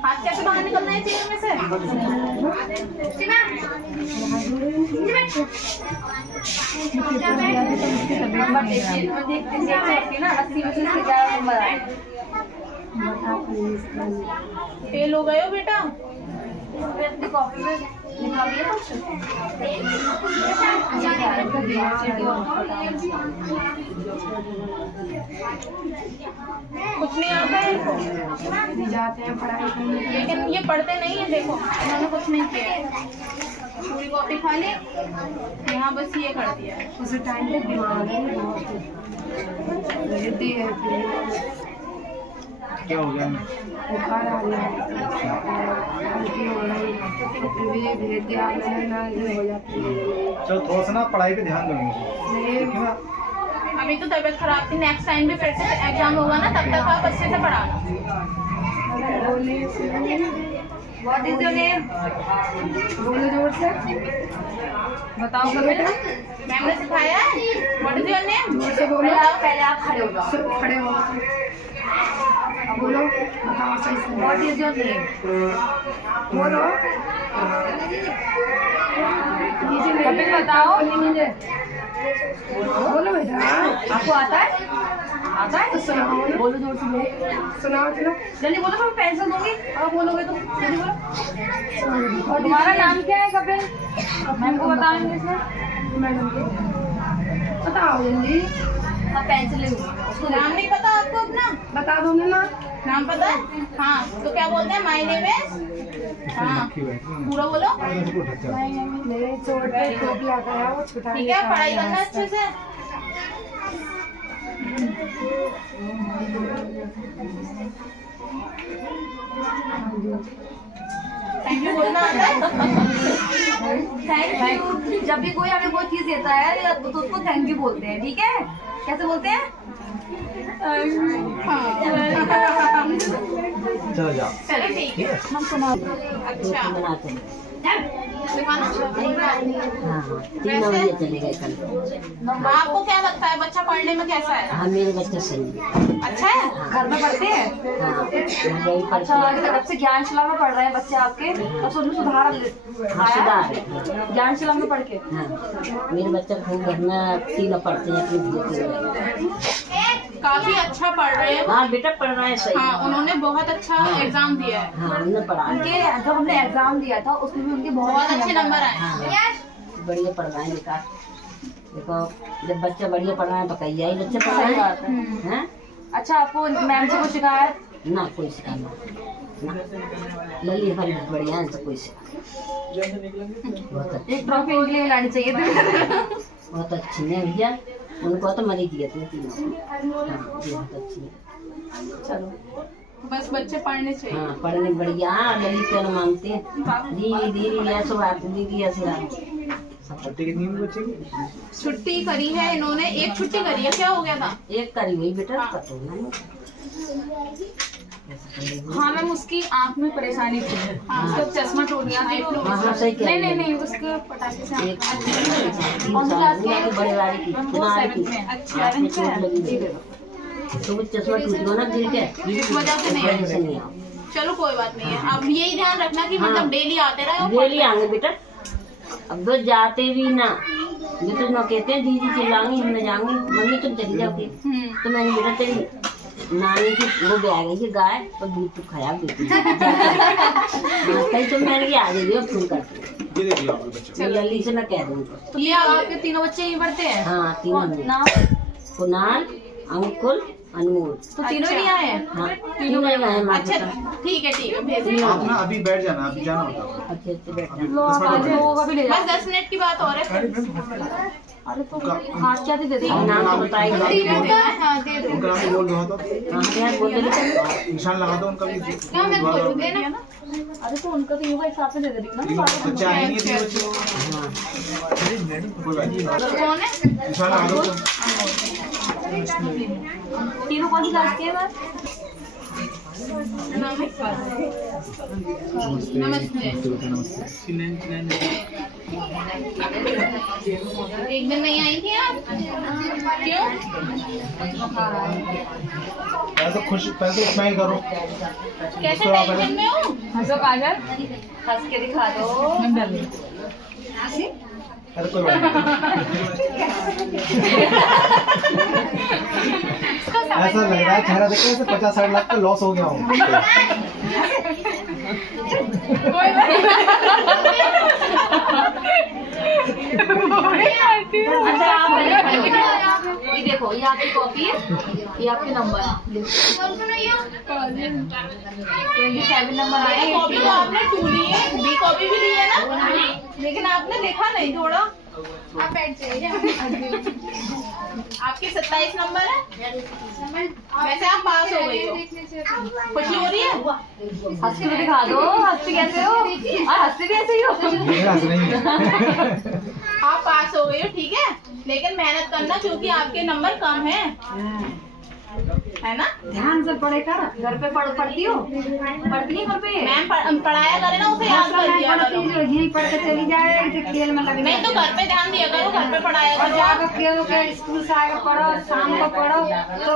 हाथ कैसे बाहर निकलना है चेयर में से? फेल हो गए हो बेटा? कुछ नहीं आता है इनको, जाते हैं पढ़ाई करने, लेकिन ये पढ़ते नहीं है। देखो इन्होंने कुछ नहीं किया, पूरी कॉपी खा ली, यहाँ बस ये कर दिया है। उस टाइम पे दिमाग क्या हो गया? बुखार आ रहा है, उल्टी हो रही है, फिर भी भेज दिया मैंने ना, ये हो जाती है। चलो थोड़ा सा ना पढ़ाई पे ध्यान देंगे, ठीक है ना? अभी तो तबीयत खराब थी, नेक्स्ट टाइम भी फिर से एग्जाम होगा ना, तब तक आप अच्छे से पढ़ाना। What is your name? बोलो जोर से, बताओ कपिल। मैम ने सिखाया है? What is your name? जोर से बोलो। पहले आप खड़े हो जाओ, खड़े हो। बोलो, बताओ सही से। What is your name? बोलो। कपिल बताओ। बोलो बेटा। आपको आता है? आता है? तो सुनाओ ना। बोलो जोर से बोलो। सुनाओ चलो। जल्दी बोलो, मैं पेंसिल दूंगी और बोलोगे तो जल्दी बोलो। सुनाओ। और तुम्हारा नाम क्या है कपिल? मैम को बताओ इंग्लिश में। मैडम को बताओ जल्दी। अब पेंसिल ले उसको नाम नहीं पता आपको अपना? बता दोगे ना? नाम पता है? हाँ, तो क्या बोलते हैं? My name is. हाँ, पूरा बोलो। मेरे चोट पे टोपी आता है, वो छुटा ठीक है, पढ़ाई करना अच्छे से। थैंक यू बोलना आता है? Thank you. जब भी कोई हमें कोई चीज देता है तो उसको थैंक यू बोलते हैं, ठीक है? कैसे बोलते हैं? चलो जाओ। चलो ठीक है। हम सुना। अच्छा, बनाते हैं। दिखाना। हाँ 3 बजे चले गए कल। आपको क्या लगता है बच्चा पढ़ने में कैसा है? हाँ मेरे बच्चे सही है। अच्छा है? घर में पढ़ते हैं? हाँ यही अच्छा, जब से ज्ञानशिला में पढ़ रहे हैं बच्चे आपके, तब से उनमें सुधार आया सुधार है। ज्ञानशिला में पढ़ के? हाँ मेरे बच्चे खूब घर में तीनों पढ़ते हैं अपनी भूख। काफी अच्छा पढ़ रहे हैं। हाँ बेटा पढ़ रहा है सही। हाँ, उन्होंने बहुत अच्छा एग्जाम दिया है। हाँ उन्होंने पढ़ा है। उनके जब हमने एग्जाम दिया था उसमें भी उनके बहुत अच्छे नंबर आए। हाँ बढ़िया पढ़ रहा है बेटा। देखो जब बच्चा बढ़िया पढ़ रहा है तो कहीं ही बच्चे पढ़ सही रहे बात है। हैं। अच्छा, आपको मैम से कुछ शिकायत? ना कोई शिकायत लली हमारी बढ़िया है तो कोई शिकायत बहुत अच्छी एक ट्रॉफी उनके लिए लानी चाहिए थी। बहुत अच्छी है भैया। उनको तो मरी दिया तुम तीनों को। हाँ बहुत अच्छी है। चलो, बस बच्चे पढ़ने चाहिए। हाँ पढ़ने बढ़िया। हाँ ललित को न मानते हैं दीदी दीदी ऐसा बात दीदी ऐसी बात। छुट्टी कितनी हुई बच्चे की? छुट्टी करी है इन्होंने, एक छुट्टी करी है। क्या हो गया था? एक करी हुई बेटा पता नहीं। हाँ मैम, उसकी आँख में परेशानी थी। उसका चश्मा टूट गया था। हाँ हाँ सही कह रही है। नहीं उसके पटाखे से एक 3 साल हुआ है बड़े वाली की कुनार की। अच्छा, आँख में चोट लगी थी। तो वो चश्मा टूट गया ना गिर के इस वजह से नहीं वजह से नहीं आओ। चलो कोई बात नहीं है। अब यही ध्यान रखना कि हाँ। मतलब डेली आते रहे और डेली आएंगे बेटा। अब तो जाते भी ना ये तो ना कहते हैं दीदी चिल्लाएंगी हम न जाएंगे मम्मी तुम चली जाओगी। तो मैंने बेटा तेरी नानी की वो भी आ गई है गाय और दूध तो खराब देती है। हाँ कहीं तो मैंने आ जाइए और फोन करती हूँ लली से मैं कह दूँ। तो ये आपके तीनों बच्चे यहीं पढ़ते हैं? हाँ तीनों नाम? कुणाल अंकुल अनमोल। तो तीनों ही नहीं आए हैं? हाँ तीनों नहीं आए माँ अच्छा ठीक है भेज दीजिए। आप ना अभी बैठ जाना, अभी जाना होता है। अच्छे अच्छे बैठना। लोगों का भी ले बस जाओ। 10 मिनट की बात और है। अरे तो हाथ क्या दे देते? नाम तो बताएगा। हाँ दे दो। उनका नाम बोल दो तो हाँ क्या बोलते थे? निशान लगा दो उनका भी। क्या मैं बोलूँगी ना? अरे तो उनका तो युवा हिसाब से दे दे रही ना। बच्चे आएंगे तीन बच्चे। हाँ कोई बात नहीं। कौन है? निशान लगा दो। तीनों कौन सी क्लास के हैं बस? नमस्ते। एक दिन नहीं आई थी आप? क्यों? तो खुश पहले स्माइल करो। कैसे टेंशन में हो? हंसो काजल। हंस के दिखा दो। अरे कोई बात नहीं। ऐसा लग रहा है चेहरा देख के 50-60 लाख का लॉस हो गया हो। अच्छा, आप पहले खड़े हो जाओ। ये देखो, ये आपकी कॉपी है, ये आपके नंबर है। तो ये 7 नंबर आए हैं। कॉपी तो आपने 2 ली है, बी कॉपी भी ली है ना? लेकिन आपने लिखा नहीं थोड़ा। आप बैठ जाइए। आपके 27 नंबर है। वैसे आप पास हो गई हो। खुशी हो रही है? हंस के दिखा दो। हंसते कैसे हो? और हंसते भी ऐसे ही हो। मेरा हंस नहीं है। आप पास हो गई हो, ठीक है। लेकिन मेहनत करना क्योंकि आपके नंबर कम है। है ना? ध्यान से पढ़े कर। घर पे पढ़ती हो? पढ़ती है घर पे? मैम पढ़ाया करे ना, उसे याद कर दिया करो। यहीं पढ़ के चली जाए, ऐसे खेल में लग नहीं तो घर पे ध्यान दिया करो, घर पे पढ़ाया और करो। जाकर खेल के स्कूल से आकर पढ़ो, शाम को पढ़ो तो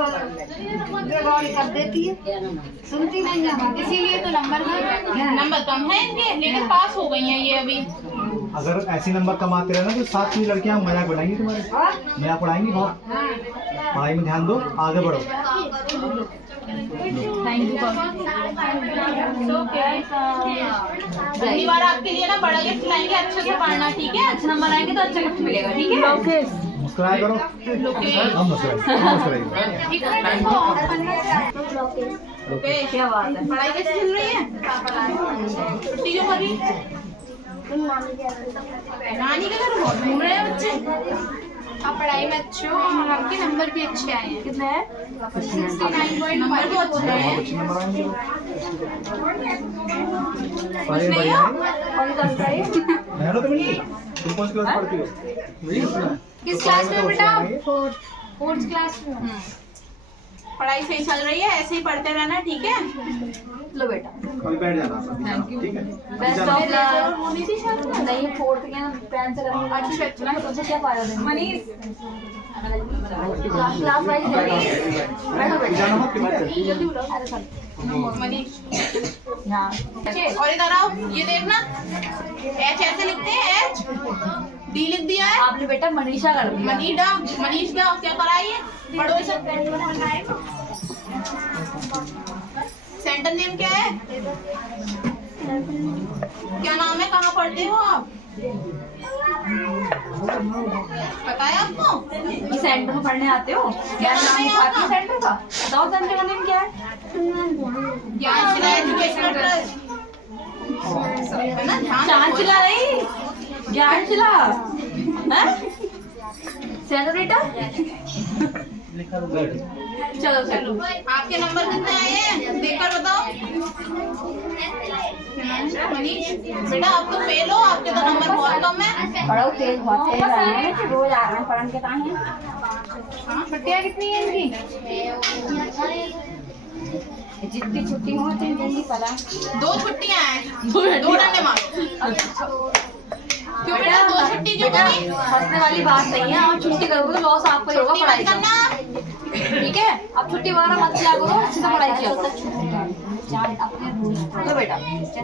गौर कर देती है, सुनती नहीं है। इसीलिए तो नंबर कम है इनके, लेकिन पास हो गई हैं ये अभी। अगर ऐसे नंबर कमाते रहे ना तो साथ की लड़कियां मजाक उड़ाएंगी तुम्हारे, मजाक उड़ाएंगी बहुत। पढ़ाई में ध्यान दो, आगे बढ़ो। Thank you. अगली बार आपके लिए ना बड़ा गिफ्ट लाएंगे, अच्छे से पढ़ना, ठीक है? अच्छे नंबर आएंगे तो अच्छा गिफ्ट मिलेगा, ठीक है? मुस्कुराया करो, हम मुस्कुराइए। ओके, क्या बात है। पढ़ाई कैसी चल रही है? छुट्टी क्यों करी? नानी के घर घूम रहे हैं बच्चे। आप पढ़ाई में अच्छे हो और आपके नंबर भी अच्छे आए हैं। कितने हैं? 69.5 नंबर तो अच्छे हैं। अच्छे नंबर आएंगे। कुछ पढ़ाई नहीं बढ़िया हो? है। कौन सा चाहिए? मेहनत तो मिली। तुम कौन सी क्लास पढ़ती हो? किस क्लास में बेटा? फोर्थ क्लास में। पढ़ाई सही चल रही है, ऐसे ही पढ़ते रहना, ठीक है? लो बेटा। कभी बैठ जाना, ठीक है? Best of luck. होनी थी शायद। नहीं, फोर्थ के पैन से करेंगे। अच्छा अच्छा। तुमसे क्या फायदा देंगे? मनीष, क्लास वाइज बैठो बेटा। जाना मत, बात करती है। अरे सर मनीष हाँ। और इधर आओ, ये देखना, एच ऐसे लिखते हैं, एच डी लिख दिया है। आपने बेटा मनीषा कर दिया। मनीष क्या कराइए? पढ़ो इसे। सेंटर नेम क्या है? क्या नाम है? कहाँ पढ़ते हो आप? पता है आपको? ये सेंटर में पढ़ने आते हो? क्या नाम है आपके सेंटर का? बताओ सेंटर का नेम क्या है? ज्ञानशिला एजुकेशनल ट्रस्ट, है ना? ध्यान रखो। चांचला नहीं, ज्ञानशिला। हैं? सेंटर बेटा? चलो चलो। आपके नंबर कितने आए हैं? देखकर बताओ। मनीष बेटा, आप तो फेल हो, आपके तो नंबर बहुत कम है। पढ़ो, तेज बहुत तेज है, रोज आ रहे हैं पढ़ने के टाइम। छुट्टियाँ कितनी है इनकी? जितनी छुट्टी हो तीन दिन की पढ़ा। 2 छुट्टियां हैं, 2 डंडे मारो। क्यों बेटा 2 छुट्टी क्यों करी? हंसने वाली बात नहीं है। आप छुट्टी करोगे तो लॉस आपको ही होगा छुट्टी पढ़ाई मत का, करना। ठीक है? अब छुट्टी वगैरह मत किया करो, अच्छे से पढ़ाई किया करो। लो बेटा,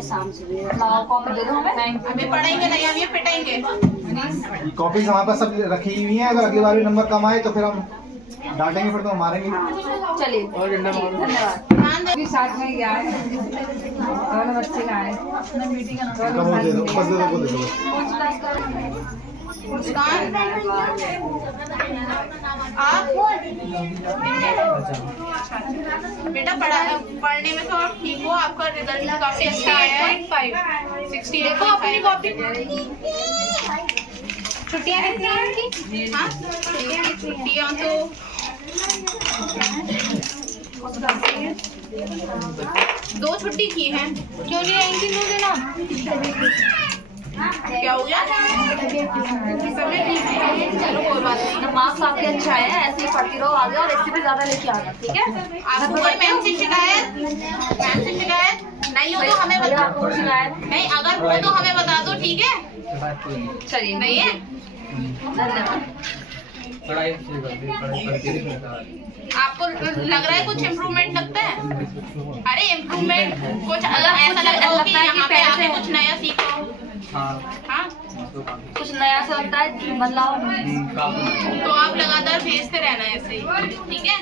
शाम से लाओ कॉपी दे दो हमें। अभी पढ़ेंगे नहीं, हम ये पिटेंगे। कॉपी हमारे पास सब रखी हुई है, अगर अगली बार भी नंबर कम आए तो फिर हम डांटेंगे, फिर तो मारेंगे। चलिए, धन्यवाद। ध्यान दे। साथ में गया है, दोनों बच्चे का है। उनका वो दे दो, बस दे दो, वो दे दो। मुस्कान, आप बेटा पढ़ने में तो आप ठीक हो, आपका रिजल्ट काफी अच्छा आया है। 68.5। देखो अपनी कॉपी। छुट्टियाँ कितनी है इनकी? हाँ, छुट्टियाँ तो 2 छुट्टी की हैं। क्यों नहीं आई थी 2 दिन? क्या हो गया? तबीयत ठीक है, चलो कोई बात नहीं। मार्क्स आपके अच्छे आए हैं, ऐसे ही पढ़ती रहो आगे और इससे भी ज्यादा लेके आना, ठीक है? आपको कोई मैम से शिकायत नहीं हो तो हमें बता। आपको शिकायत नहीं, अगर हो तो हमें बता दो, ठीक है? चलिए, नहीं है? धन्यवाद। आपको लग रहा है कुछ इम्प्रूवमेंट लगता है? अरे इम्प्रूवमेंट कुछ अगर ऐसा लग रहा हो कि यहाँ पे आके कुछ नया सीखो। हाँ, कुछ नया सा लगता है बदलाव। तो आप लगातार भेजते रहना ऐसे ही, ठीक है?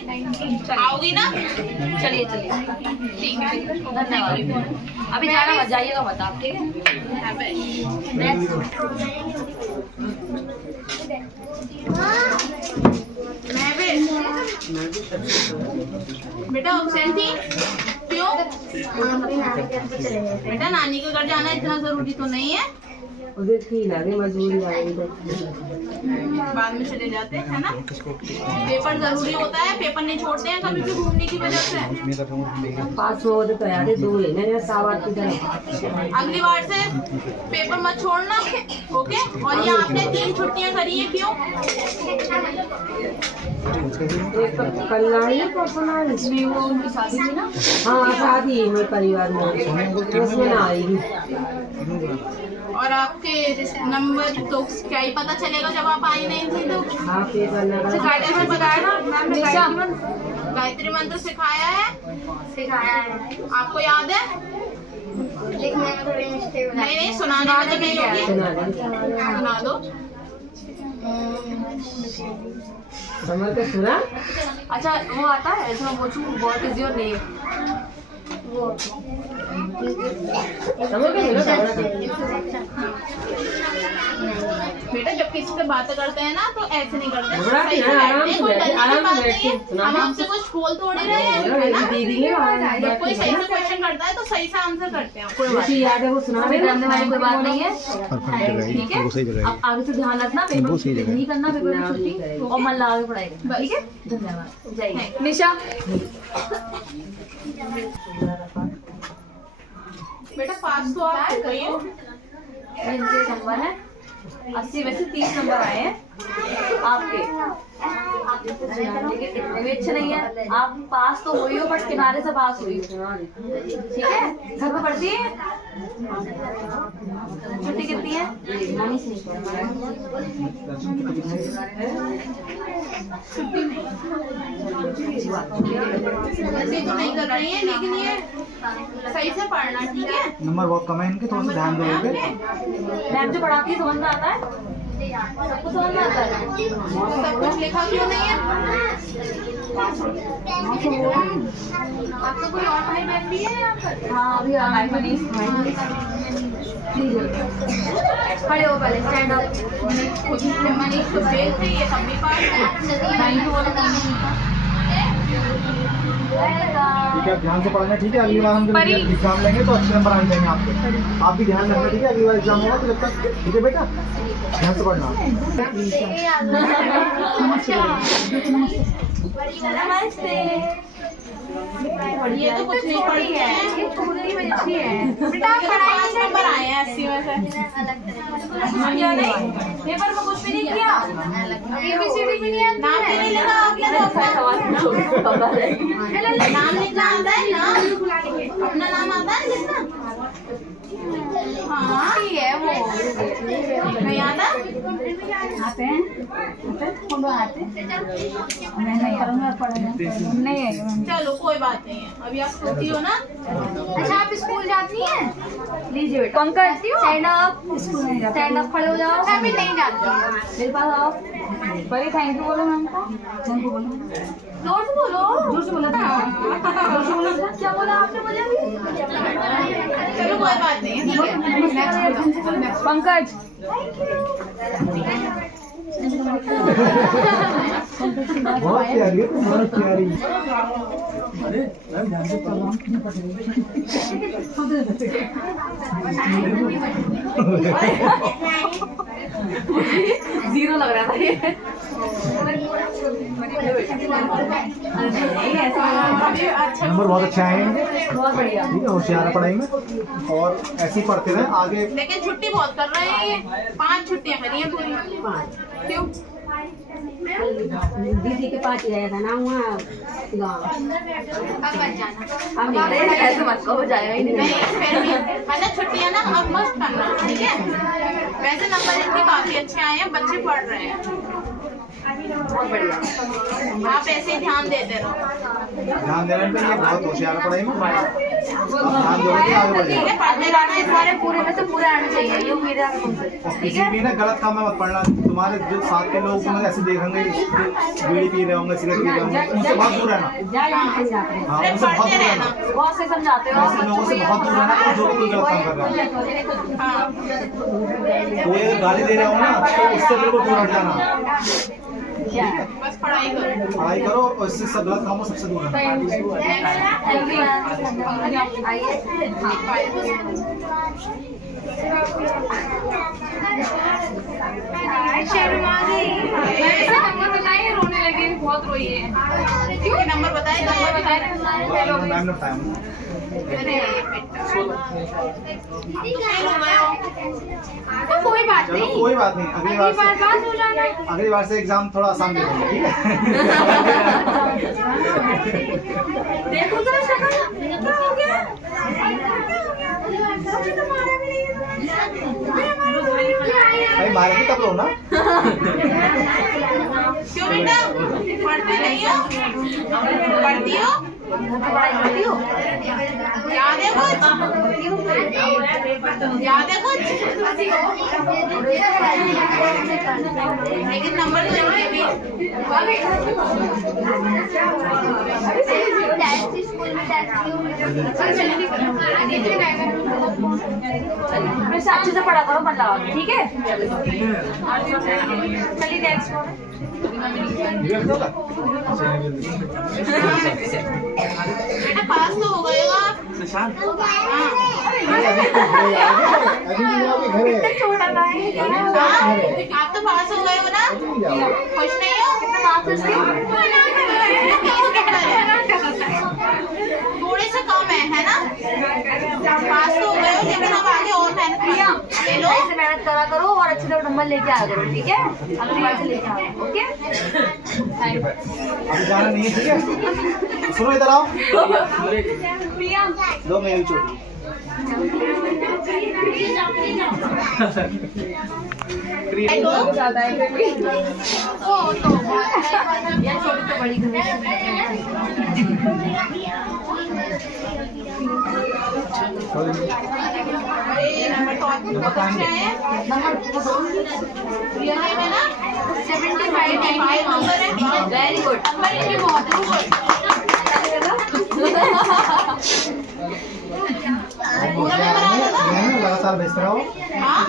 आओगी ना? चलिए चलिए, ठीक है, धन्यवाद। अभी जाना मत, जाइएगा मत आप, ठीक है? मैं भी बेटा एब्सेंट थी क्यों? बेटा नानी के घर जाना इतना जरूरी तो नहीं है। उधर की लगे मजबूरी आएगी बाद में चले जाते हैं, है ना। पेपर जरूरी होता है, पेपर नहीं छोड़ते हैं कभी भी घूमने की वजह से। 5 बजे तो यार 2 है ना 7 की तरह। अगली बार से पेपर मत छोड़ना, ओके। और ये आपने 3 छुट्टियां करी है, क्यों? एक कल आई है परसों आई इसमें वो उनकी शादी थी ना। हाँ शादी है मेरे परिवार में उसमें ना आएगी। और आपके नंबर तो क्या ही पता चलेगा जब आप आई नहीं थी तो। आप ये करना गायत्री में बताया ना मैम ने, गायत्री मंत्र सिखाया है, आपको याद है? लिखने में थोड़ी मिस्टेक हो नहीं नहीं, सुनाने में तो नहीं होगी, सुना दो। समझ के सुना। अच्छा वो आता है ऐसा मैं पूछूं, व्हाट इज योर नेम? समझ के सुना। बेटा जब किसी से बातें करते हैं ना तो ऐसे नहीं करते, घबराती सही से है, आराम बैठते हैं, से कोई बैठे, डरने की आराम बात से नहीं बैठे, है। सुना हम दो। आपसे कुछ बोल थोड़े रहे हैं, है ना। दीदी ने जब कोई सही से क्वेश्चन करता है तो सही से आंसर करते हैं। कोई बात मुझे याद है वो सुना नहीं, रहे डरने वाली कोई बात नहीं है, ठीक ठीक है। सही जगह अब आगे से ध्यान रखना, पेपर नहीं करना, पेपर में छुट्टी और मन लगा के पढ़ाई करना, ठीक है। धन्यवाद। जय हिंद। निशा बेटा पास तो आप हो गई हो। ये इनके नंबर है 80 में से 30 नंबर आए हैं आपके, लेकिन इतने भी अच्छे नहीं है। आप पास तो हुई हो बट किनारे से पास हुई हो, ठीक है। घर में पढ़ती है, छुट्टी कितनी है? वैसे तो नहीं कर रही है, लेकिन ये सही से पढ़ना, ठीक है। नंबर बहुत कम है इनके, थोड़ा सा ध्यान दोगे। मैम जो पढ़ाती है समझ में आता है, सबको समझ में आता है। सब कुछ लिखा क्यों नहीं है? आपका कोई और भाई बहन भी है यहाँ पर? हाँ अभी हमारी मनीष खड़े हो, पहले स्टैंड अप। मनीष तो फेल थे, ये तब भी पास है। थैंक यू बोलो। ठीक है, ध्यान से पढ़ना, ठीक है। अगली बार हम जब एग्जाम लेंगे तो अच्छे नंबर आने जाएंगे आपके। आप भी ध्यान रखना, ठीक है। अगली बार एग्जाम होगा तो जब तक, ठीक है बेटा, ध्यान से पढ़ना। ये तो कुछ नहीं पढ़ी है, ये छोटी बच्ची है। बेटा आप पढ़ाई से नंबर आए हैं 80 में से। क्या नहीं, पेपर में कुछ भी नहीं किया, ABCD भी नहीं आता, नाम भी नहीं लिखा आपने तो अपना। नाम लिखना आता है ना, अपना नाम आता है लिखना। हाँ ठीक है, वो नहीं आता। आते हैं मैं नहीं करूँगा, पढ़ूंगा नहीं है। चलो कोई बात नहीं है, अभी आप सोती हो ना। अच्छा आप स्कूल जाती हैं? लीजिए बेटा। Pankaj stand up, stand up, खड़े हो जाओ। मैं भी नहीं जाती। मेरे पास आओ। बड़ी थैंक यू बोलो मैम को, थैंक यू बोलो, जोर से बोलो, जोर से बोला था, जोर से बोला था। क्या बोला आपने मुझे अभी? चलो कोई बात नहीं है, ठीक है। पंकज बहुत प्यारी है, बहुत प्यारी। जीरो लग रहा था ये। अच्छा नंबर बहुत अच्छा है इनके, बहुत बढ़िया। ठीक है। होशियार है पढ़ाई में और ऐसे ही पढ़ते रहे आगे। लेकिन छुट्टी बहुत कर रहे हैं ये, 5 छुट्टियां करी हैं पूरी। क्यों? दीदी के पास गया था ना वहाँ गाँव। अब मत जाना। अब नहीं, ऐसे मत कहो, हो जाएगा ही नहीं। नहीं फिर भी मतलब छुट्टियां ना अब मत करना, ठीक है। वैसे नंबर इनके काफी अच्छे आए हैं, बच्चे पढ़ रहे हैं। बहुत बढ़िया। आप ऐसे ही ध्यान देते रहो, ध्यान देने पे ये बहुत होशियार है पढ़ाई में। आप ध्यान दोगे तो आगे बढ़ ठीक जाएगा। है। पढ़ने जाना इस बारे पूरे में से पूरे आने चाहिए, ये उम्मीद है तुमसे, और ठीक किसी है। भी ना गलत काम में मत पढ़ना। तुम्हारे जो साथ के लोग तुम्हें ऐसे देखेंगे, बीड़ी पी रहे होंगे, सिगरेट पी रहे होंगे, उनसे बहुत दूर रहना। हाँ, फिर उनसे बहुत पढ़ते दूर रहना। रहना। बहुत से समझाते हो ऐसे लोगों से बहुत दूर रहना जो कोई गलत काम कर रहा है। हाँ कोई अगर गाली दे रहा हो ना तो उससे बिल्कुल दूर हट जाना। बस पढ़ाई करो। पढ़ाई करो और इससे सब गलत कामों सबसे दूर रहना। आइए। शर्मा गई। नंबर बताइए, रोने लगी, बहुत रोई है। क्यों नंबर बताए? नंबर बताए। मैम ने बताया। तो कोई बात चलो नहीं, कोई बात नहीं, अगली बार बात हो जाना। अगली बार से एग्जाम थोड़ा आसान दे देंगे, ठीक है? देखो तो शक्ल क्या हो गया? भाई मारेगी तब लो ना। क्यों बेटा पढ़ती नहीं हो? पढ़ती हो? याद है कुछ? याद है कुछ? लेकिन नंबर तो इनके भी अच्छे से पढ़ा करो, मत लगाओ, ठीक है? चलिए नेक्स्ट। बेटा पास तो हो गएगा। आप तो पास हो गए हो ना? खुश नहीं हो? थोड़े से कम है ना? पास तो हो गए हो, लेकिन अब आगे और मेहनत करो। ले लो। ऐसे मेहनत करा करो और अच्छे से नंबर लेके आया करो, ठीक है? अगली बार से लेके आओ, ओके? अभी जाना नहीं है, ठीक है? सुनो इधर आओ। दो मेरी चोटी। हेलो। ओ तो यार छोटी तो बड़ी घर नंबर तो आपको बहुत अच्छा है। रियल नेम है ना? 75 नंबर है। Very good. नंबर इनके बहुत पूरा नंबर आया था? लगातार भेजते रहो। हाँ?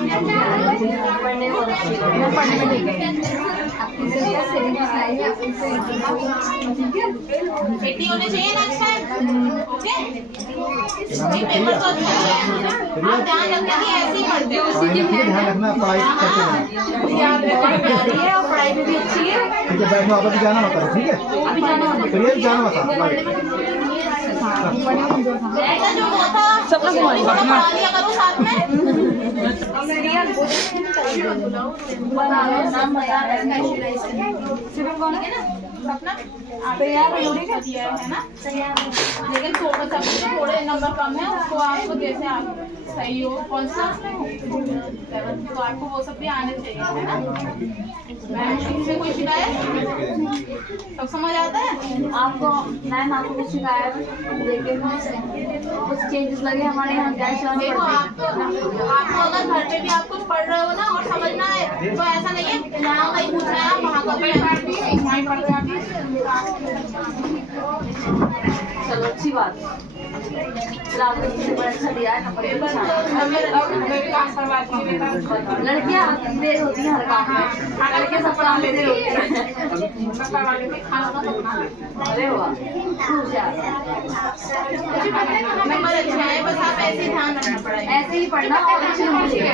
खेती होनी चाहिए नेक्स्ट टाइम, ओके? नहीं पेपर तो अच्छा है, आप ध्यान रखना कि ऐसे ही पढ़ते हो। ध्यान रखना, पढ़ाई करते रहना, बहुत प्यारी है और पढ़ाई में भी अच्छी है। ठीक है? बैठ में वापस जाना मत करो, ठीक है? अभी जाना होगा। प्रिया भी जाना मत आओ, बाय। ऐसा जो वो था सब लोग पढ़ा लिया करो साथ में। नाम बता सपना तैयार है ना? लेकिन थोड़े नंबर कम है, उसको आपको जैसे आप सही हो कौन सा तो आपको वो सब भी आने चाहिए, है ना? मैम से कोई शिकायत सब समझ आता है? आपको मैम आपको कुछ शिकायत लेकिन कुछ चेंजेस लगे हमारे यहाँ देखो आपको अगर घर पे भी आप कुछ पढ़ रहे हो ना और समझना है तो ऐसा नहीं है यहाँ कहीं पूछ रहे हैं आप वहाँ का चलो अच्छी बात है। चलो आपने इससे बड़ा अच्छा दिया है नंबर। लड़कियाँ देर होती हैं हर काम में, लड़के सब काम में देर होती हैं। अरे वाह नंबर अच्छा है, बस आप ऐसे ही ध्यान रखना पड़ेगा। ऐसे ही पढ़ना और अच्छे नंबर लेके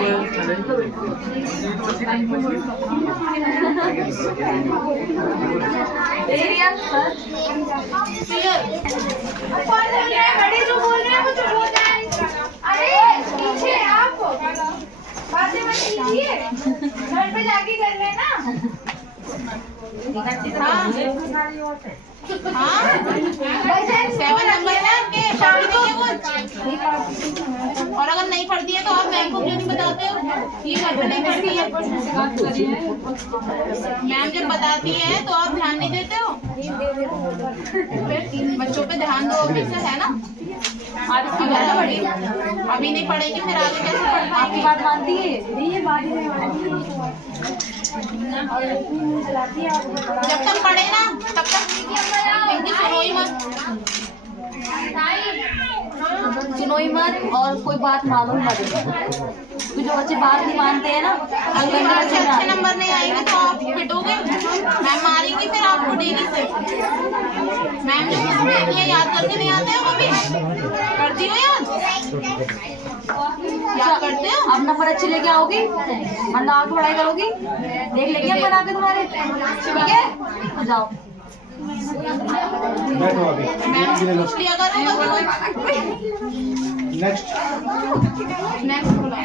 बड़े जो बोल रहे हैं वो चुप हो जाए। अरे पीछे आप बातें मत कीजिए, घर पे जाके कर लेना। हाँ 7 नंबर है आपके, पढ़ लीजिए कुछ। और अगर नहीं पढ़ती है तो आप मैम को क्यों नहीं बताते हो? ये घर पे नहीं पढ़ती है, मैम जब बताती है तो आप ध्यान नहीं देते हो। बच्चों पे ध्यान दो, अच्छा है ना? आप इसकी ज्यादा बड़ी अभी नहीं पढ़ेगी फिर आगे कैसे पढ़ेगी? आपकी बात मानती है? जब तक पढ़े ना तब तक इनकी सुनो ही मत। सुनो ही मत और कोई बात मानो ही मत, क्योंकि जो बच्चे बात नहीं मानते हैं ना अगली बार से अच्छे नंबर नहीं आएंगे तो आप पिटोगे, मैम मारेंगी फिर आपको डेली से। मैम जो कुछ देती है याद करके नहीं आते हो कभी? करती हो याद? याद करते हो? अब नंबर अच्छे लेके आओगी, वरना आगे पढ़ाई करोगी। देख लेंगे हम बना के तुम्हारे, ठीक है? जाओ बैठो अभी। पूछ लिया करो। नेक्स्ट नेक्स्ट बोलो।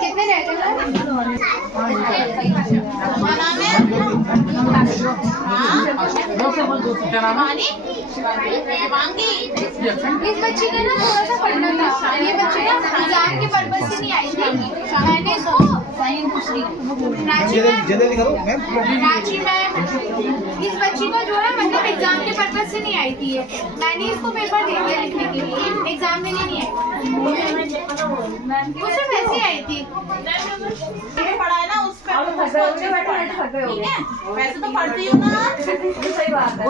कितने रह गए? क्या नाम है? शिवानी? शिवांगी? इस बच्ची ने ना थोड़ा सा पढ़ना था, ये बच्ची ना एग्जाम के पर्पज से नहीं आई थी। मैंने इसको जल्दी करो मैम। रांची में इस बच्ची को जो है मतलब एग्जाम के पर्पज से नहीं आई थी ये। मैंने इसको पेपर दे दिया लिखने के लिए, एग्जाम में नहीं आई। वो सिर्फ ऐसे ही आई थी। ये पढ़ा है ना उस पे उसको अच्छे से पढ़ना, ठीक है? वैसे तो पढ़ती हूँ ना, सही बात है।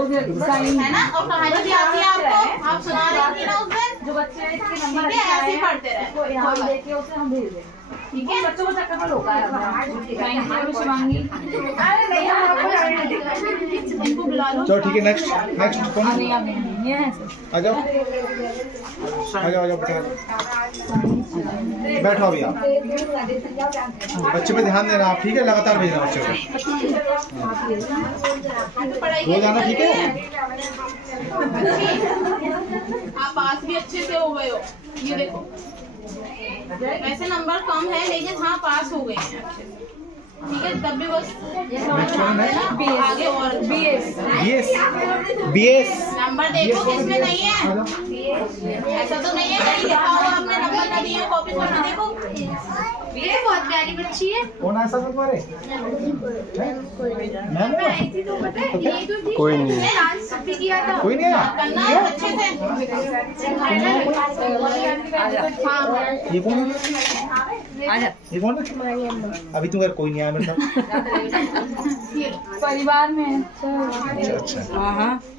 है ना? और कहानी भी आती है आपको, आप सुना रही थी ना उस दिन, जो बच्चे इसके ठीक नंबर है? ऐसे ही पढ़ते रहे, यहाँ लेके उसे हम भेज दें, ठीक है? बच्चों को चक्कर में रोका है शिवांगी। अरे नहीं, हम आपको इनको बुला लो। चलो ठीक है। नेक्स्ट नेक्स्ट कौन? आ जाओ आ जाओ बैठो अभी आप। बच्चे पे ध्यान देना आप, ठीक है? लगातार भेजना बच्चों को, पढ़ाई रोज आना, ठीक है? आप पास भी अच्छे से हो गए हो, ये देखो। वैसे नंबर कम है लेकिन हाँ पास हो गए हैं अच्छे से, ठीक है? तब भी बस नेक्स्ट वन है आगे और बीएस। बीएस नंबर देखो किसमें नहीं है। ऐसा तो नहीं है कहीं लिखा हुआ आपने नंबर ना दिए कॉपी में देखो। ये बहुत प्यारी बच्ची है। कौन आया सब तुम्हारे? मैम मैं आई थी तो पता है ये तो थी। कोई नहीं। मैंने डांस भी किया था। कोई नहीं आया? करना है अच्छे से। हाँ ये कौन है? ये कौन है? अभी तुम कोई नहीं आया मेरे साथ। परिवार में अच्छा अच्छा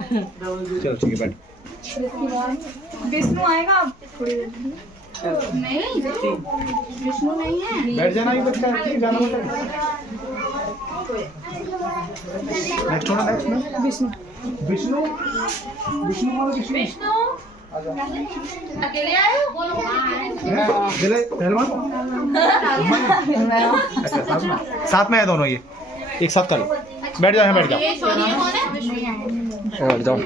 चलो ठीक है बैठ। विष्णु आएगा अब नहीं विष्णु नहीं है। बैठ जाना ही बच्चा, ठीक है? जाना बेटा। नेक्स्ट होना नेक्स्ट में विष्णु। विष्णु विष्णु बोलो विष्णु। विष्णु आ जाओ। अकेले आए हो? बोलो। दिले पहलवान। अच्छा साथ में है दोनों, ये एक साथ कर लो। बैठ जाओ, यहाँ बैठ जाओ। ये सॉरी ये कौन है? बैठ जाओ।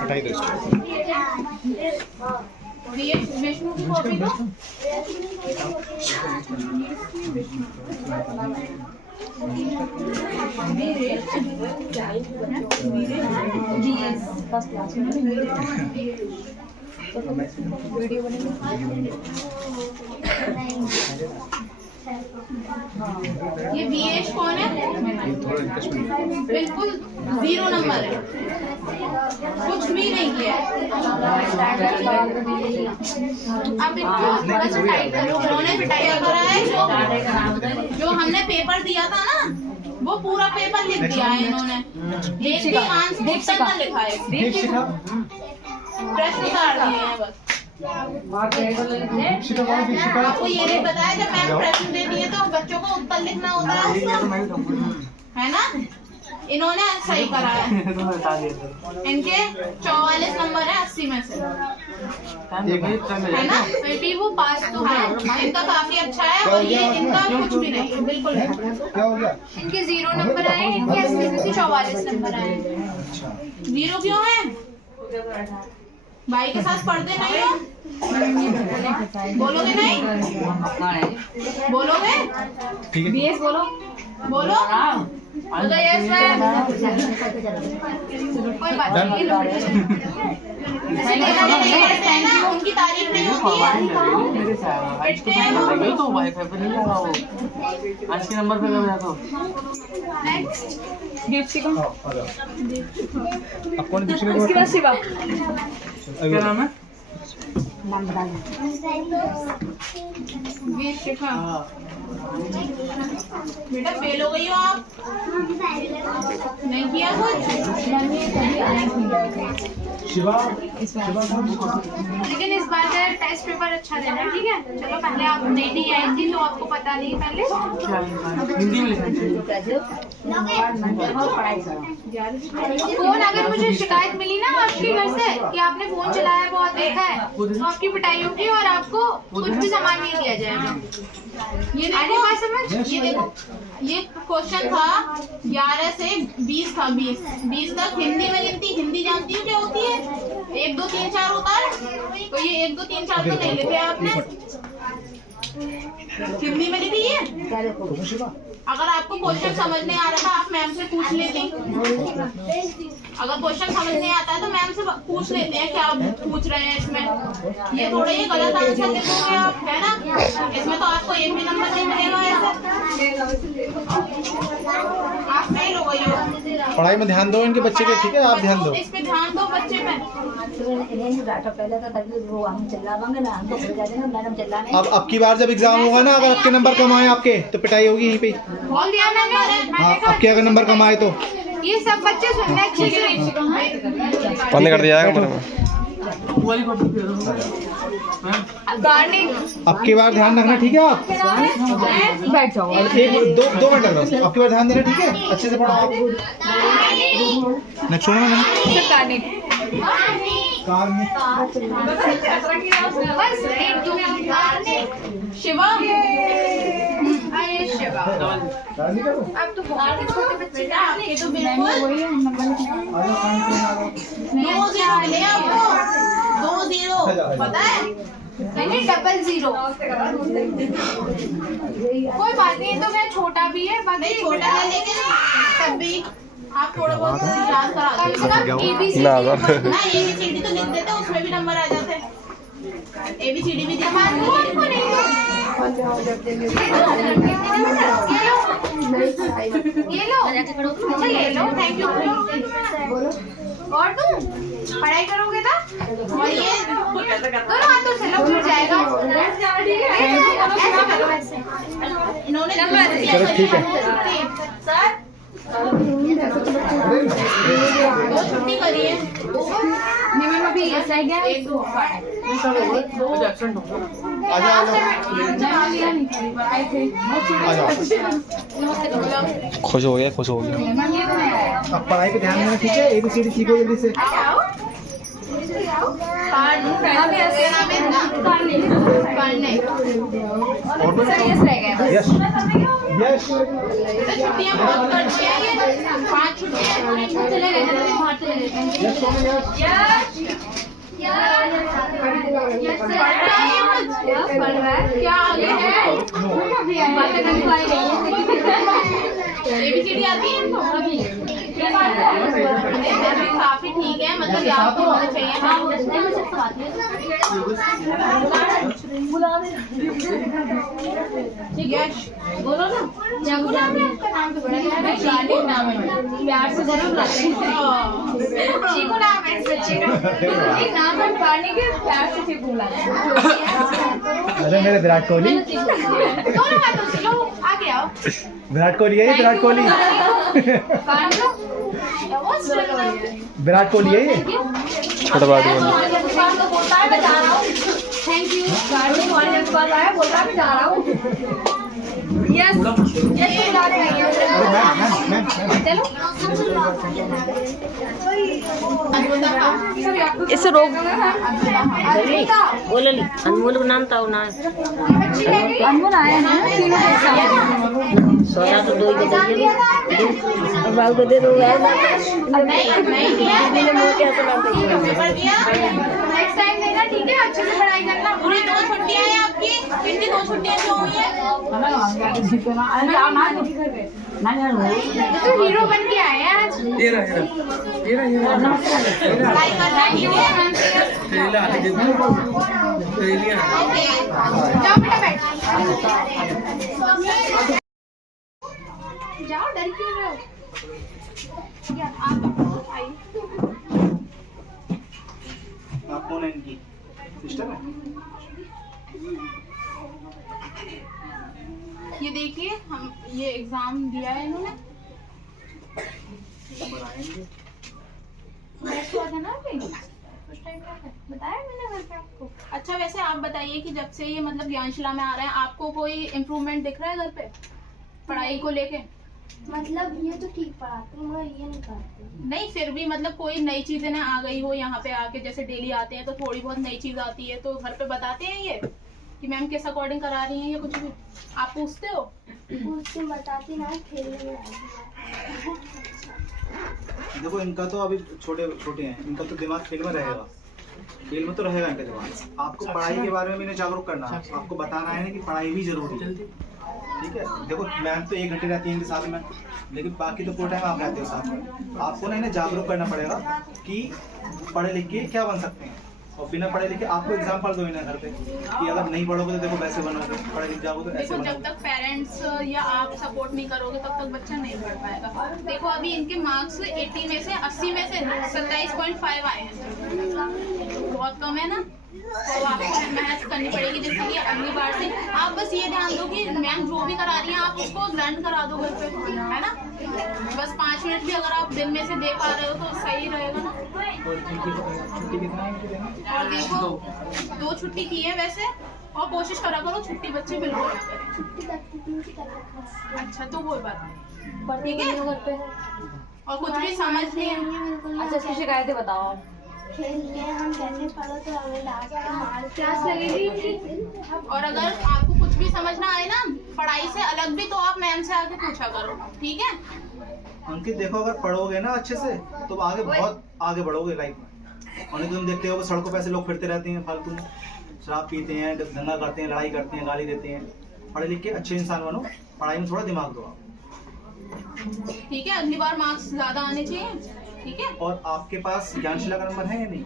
हटाई दो इसको। ये विष्णु की कॉपी दो। ये बीएच कौन है? बिल्कुल 0 नंबर है, कुछ भी नहीं किया है। अब इनको थोड़ा सा टाइट करो। उन्होंने क्या करा है, जो हमने पेपर दिया था ना वो पूरा पेपर लिख दिया है इन्होंने। एक भी आंसर उत्तर न लिखा है, दीक्षिका। प्रश्न उतार दिए हैं बस। दीक्षिका कौन? दीक्षिका। आपको ये नहीं बताया जब मैम प्रश्न देती है तो बच्चों को उत्तर लिखना होता है उसका, है ना? इन्होंने सही करा है। इनके 44 नंबर है 80 में से, है ना? बेटी वो पास तो है। इनका काफी अच्छा है और ये इनका कुछ भी नहीं है, बिल्कुल नहीं। क्या हो गया? इनके 0 नंबर आए, इनके 80 में से 44 नंबर आए। अच्छा 0 क्यों है? भाई के साथ पढ़ते नहीं हो? बोलोगे नहीं? बोलोगे? ठीक है। बीएस बोलो। बोलो बोलो यस मैम। कोई बात Done. नहीं। ना उनकी तारीफ नहीं होती है। पिटते हैं वो। आज के नंबर पे गया तो दीक्षिका। आ जाओ। अब कौन? दीक्षिका उसके बाद शिवा। क्या नाम है? नाम बता दो। ये शिखा बेटा फेल हो गई हो आप, नहीं किया कुछ। शिवा लेकिन इस बार का टेस्ट पेपर अच्छा देना, ठीक है। चलो पहले आप नई नई आई थी तो आपको पता नहीं पहले। फोन अगर मुझे शिकायत मिली ना आपके घर से कि आपने फोन चलाया बहुत देखा है तो आपकी पिटाई होगी और आपको कुछ भी सामान नहीं दिया जाएगा। ये आने देखो, बात समझ। ये देखो, ये क्वेश्चन था 11 से 20 था, 20 तक हिंदी में गिनती। हिंदी जानती हो क्या होती है? 1 2 3 4 होता है, तो ये 1 2 3 4 तो नहीं लिखे आपने, हिंदी में लिखी है। अगर आपको क्वेश्चन समझ नहीं आ रहा था आप मैम से पूछ लेती। अगर क्वेश्चन समझ नहीं आता है तो मैम से पूछ लेते हैं क्या पूछ रहे हैं इसमें। ये थोड़े ही गलत आंसर लिखोगे आप, है ना। इसमें तो आपको एक भी नंबर नहीं मिलेगा ऐसे, आप फेल हो गई हो। पढ़ाई में ध्यान दो इनके बच्चे के, ठीक है। आप ध्यान दो। इस पे ध्यान दो बच्चे पे। अब की बार जब एग्जाम होगा ना, अगर आपके नंबर कम आए आपके तो पिटाई होगी यहीं पे। बोल दिया मैंने। हाँ, आपके अगर नंबर कम आए तो ये सब बच्चे सुनने चाहिए। बंद कर दिया जाएगा मेरे में। गार्डनिंग अब की बार ध्यान रखना, ठीक है। आप बैठ जाओ। एक दो मिनट लग रहा है। अब की बार ध्यान देना, ठीक है। अच्छे से पढ़ो। नेक्स्ट छोड़ना नहीं। बस एक तुम्हें शिवा। अरे शिवा अब तो बहुत ही छोटे बच्चे का ये तो बिल्कुल 2-0 मिले आपको, 2-0 पता है। नहीं 000। कोई बात नहीं, तो मैं छोटा भी है, बाकी छोटा है लेकिन तब भी आप थोड़ा बहुत याद करा कम से कम ABCD ना ना। ABCD तो लिख देते, उसमें भी नंबर आ जाते हैं। ABCD भी दिखा दो आपको, नहीं दो। ये लो अच्छा, ये लो, थैंक यू। और तुम पढ़ाई करोगे ना, और ये दोनों हाथों से लो, मिल जाएगा। ऐसे करो, ऐसे। इन्होंने चलो ठीक है। सर 2 छुट्टी करी है। अभी ऐसा है क्या? 1 2 आ जाओ। खुश हो गया, खुश हो गया। अब पढ़ाई पे ध्यान देना, ठीक है। ABCD सीखो जल्दी से। Yes yes. छुट्टियां बहुत करती है ये, 5 छुट्टियां चले गए, बाहर चले गए। पढ़ रहा है क्या आगे है। बातें करने को आई नहीं है। ABCD आती है इनको? काफी ठीक है, मतलब याद तो होना चाहिए। यश बोलो ना, आपका नाम तो बड़ा है। प्यार से जरूर बुलाते हैं। चीकू नाम है इस बच्चे का। एक नाम है पानी के, प्यार से चीकू बुलाते हैं। अरे मेरे विराट कोहली। दोनों हाथों से लो, आगे आओ। विराट कोहली है ये, विराट कोहली। विराट कोहली है ये। छोटा बात है। Thank you. गाड़ी वाले के पास आया, बोल रहा मैं जा रहा हूँ। यस यस बुला रहे हैं। चलो इसे रोक बोलो ली। अनमोल का नाम था ना, अनमोल आया ना, तीनों एक साथ। सोया तो 2 ही बदल दिए और बाबू को दे दो यार। नहीं दिया पेपर दिया। नेक्स्ट टाइम देना, ठीक है। अच्छे से पढ़ाई करना। पूरी 2 छुट्टियां हैं आपकी, कितनी 2 छुट्टियां जो हुई है। तो हीरो बन के आए हैं आज। पढ़ाई करना है, ठीक है। ओके जाओ बेटा, बैठ जाओ, डर क्यों रहे हो? आप आइए। आप कौन है इनकी? सिस्टम है। ये देखिए हम ये एग्जाम दिया है इन्होंने। नंबर आएंगे। बैच हुआ था ना अभी उस टाइम पे बताया मैंने घर पे आपको। अच्छा वैसे आप बताइए कि जब से ये मतलब ज्ञानशिला में आ रहे हैं आपको कोई इम्प्रूवमेंट दिख रहा है घर पे पढ़ाई को लेके? मतलब ये तो ठीक पढ़ाते हैं मगर ये नहीं पढ़ाते। नहीं फिर भी मतलब कोई नई चीजें ना आ गई हो यहाँ पे आके, जैसे डेली आते हैं तो थोड़ी बहुत नई चीज आती है तो घर पे बताते हैं ये कि मैम किस अकॉर्डिंग करा रही हैं या कुछ भी आप पूछते हो? उससे बताती ना खेलने में आती देखो इनका तो अभी छोटे छोटे हैं, इनका तो दिमाग खेल में रहेगा, खेल में तो रहेगा इनका दिमाग। आपको पढ़ाई के बारे में भी इन्हें जागरूक करना है, आपको बताना है ना कि पढ़ाई भी जरूरी है, ठीक है। देखो मैम तो 1 घंटे रहती है इनके साथ में, लेकिन बाकी तो पूरा टाइम आप रहते हो साथ में। आपको ना इन्हें जागरूक करना पड़ेगा कि पढ़े लिख के क्या बन सकते हैं, और बिना पढ़े लिखे आपको एग्जाम्पल दो इन्हें घर पे कि अगर नहीं पढ़ोगे तो देखो वैसे बनोगे, पढ़े लिख जाओगे तो ऐसे देखो जब बनोगे। तक पेरेंट्स या आप सपोर्ट नहीं करोगे तब तक बच्चा नहीं पढ़ पाएगा। देखो अभी इनके मार्क्स 80 में से 80 में से 27.5 आए हैं, बहुत कम है ना। तो आपको मेहनत करनी पड़ेगी, जैसे कि अगली बार से आप बस ये ध्यान दो कि मैम जो भी करा रही हैं आप उसको लर्न करा दो घर पे, है ना। बस 5 मिनट भी अगर आप दिन में से दे पा रहे हो तो सही रहेगा ना। छुट्टी कितना है इनकी देना? और देखो 2 छुट्टी की है वैसे, और कोशिश करा करो छुट्टी बच्चे बिल्कुल ना करें। अच्छा तो कोई बात नहीं, ठीक है। घर पे और कुछ भी समझ नहीं है अच्छा इसकी शिकायतें बताओ आप। खेलते हैं हम कैसे पढ़ो तो हमें डांट के मार प्यास लगेगी इनकी। और अगर आपको कुछ भी समझ ना आए ना पढ़ाई से अलग भी, तो आप मैम से आके पूछा करो, ठीक है। अंकित देखो अगर पढ़ोगे ना अच्छे से तो आगे बहुत आगे बढ़ोगे लाइफ में। और नहीं तो तुम देखते हो सड़कों पे ऐसे लोग फिरते रहते हैं फालतू में, शराब पीते हैं, दंगा करते हैं, लड़ाई करते हैं, गाली देते हैं। पढ़े लिख के अच्छे इंसान बनो, पढ़ाई में थोड़ा दिमाग दो आप, ठीक है। अगली बार मार्क्स ज्यादा आने चाहिए, ठीक है। और आपके पास ज्ञानशिला का नंबर है या नहीं?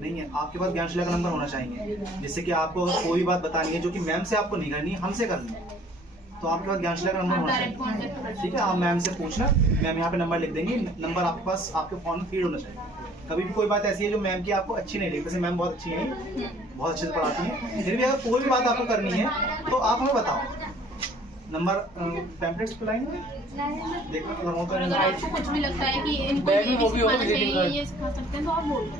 नहीं है, आपके पास ज्ञानशिला का नंबर होना चाहिए, जिससे कि आपको अगर कोई बात बतानी है जो कि मैम से आपको नहीं करनी है, हमसे करनी है, तो आपके पास ज्ञानशिला का नंबर आप होना डायरेक्ट चाहिए, कॉन्टेक्ट कर ठीक है। आप मैम से पूछना, मैम यहाँ पे नंबर लिख देंगे, नंबर आपके पास आपके फोन में फीड होना चाहिए। कभी भी कोई बात ऐसी है जो मैम की आपको अच्छी नहीं लगी, जैसे मैम बहुत अच्छी है, बहुत अच्छे से पढ़ाती हैं, फिर भी अगर कोई भी बात आपको करनी है तो आप हमें बताओ। नंबर पैम्पलेट्स पे लाएंगे, देखो अगर हो और अगर आपको कुछ भी लगता है कि इनको ये भी सिखाना चाहिए, ये सिखा सकते हैं तो आप बोल दो।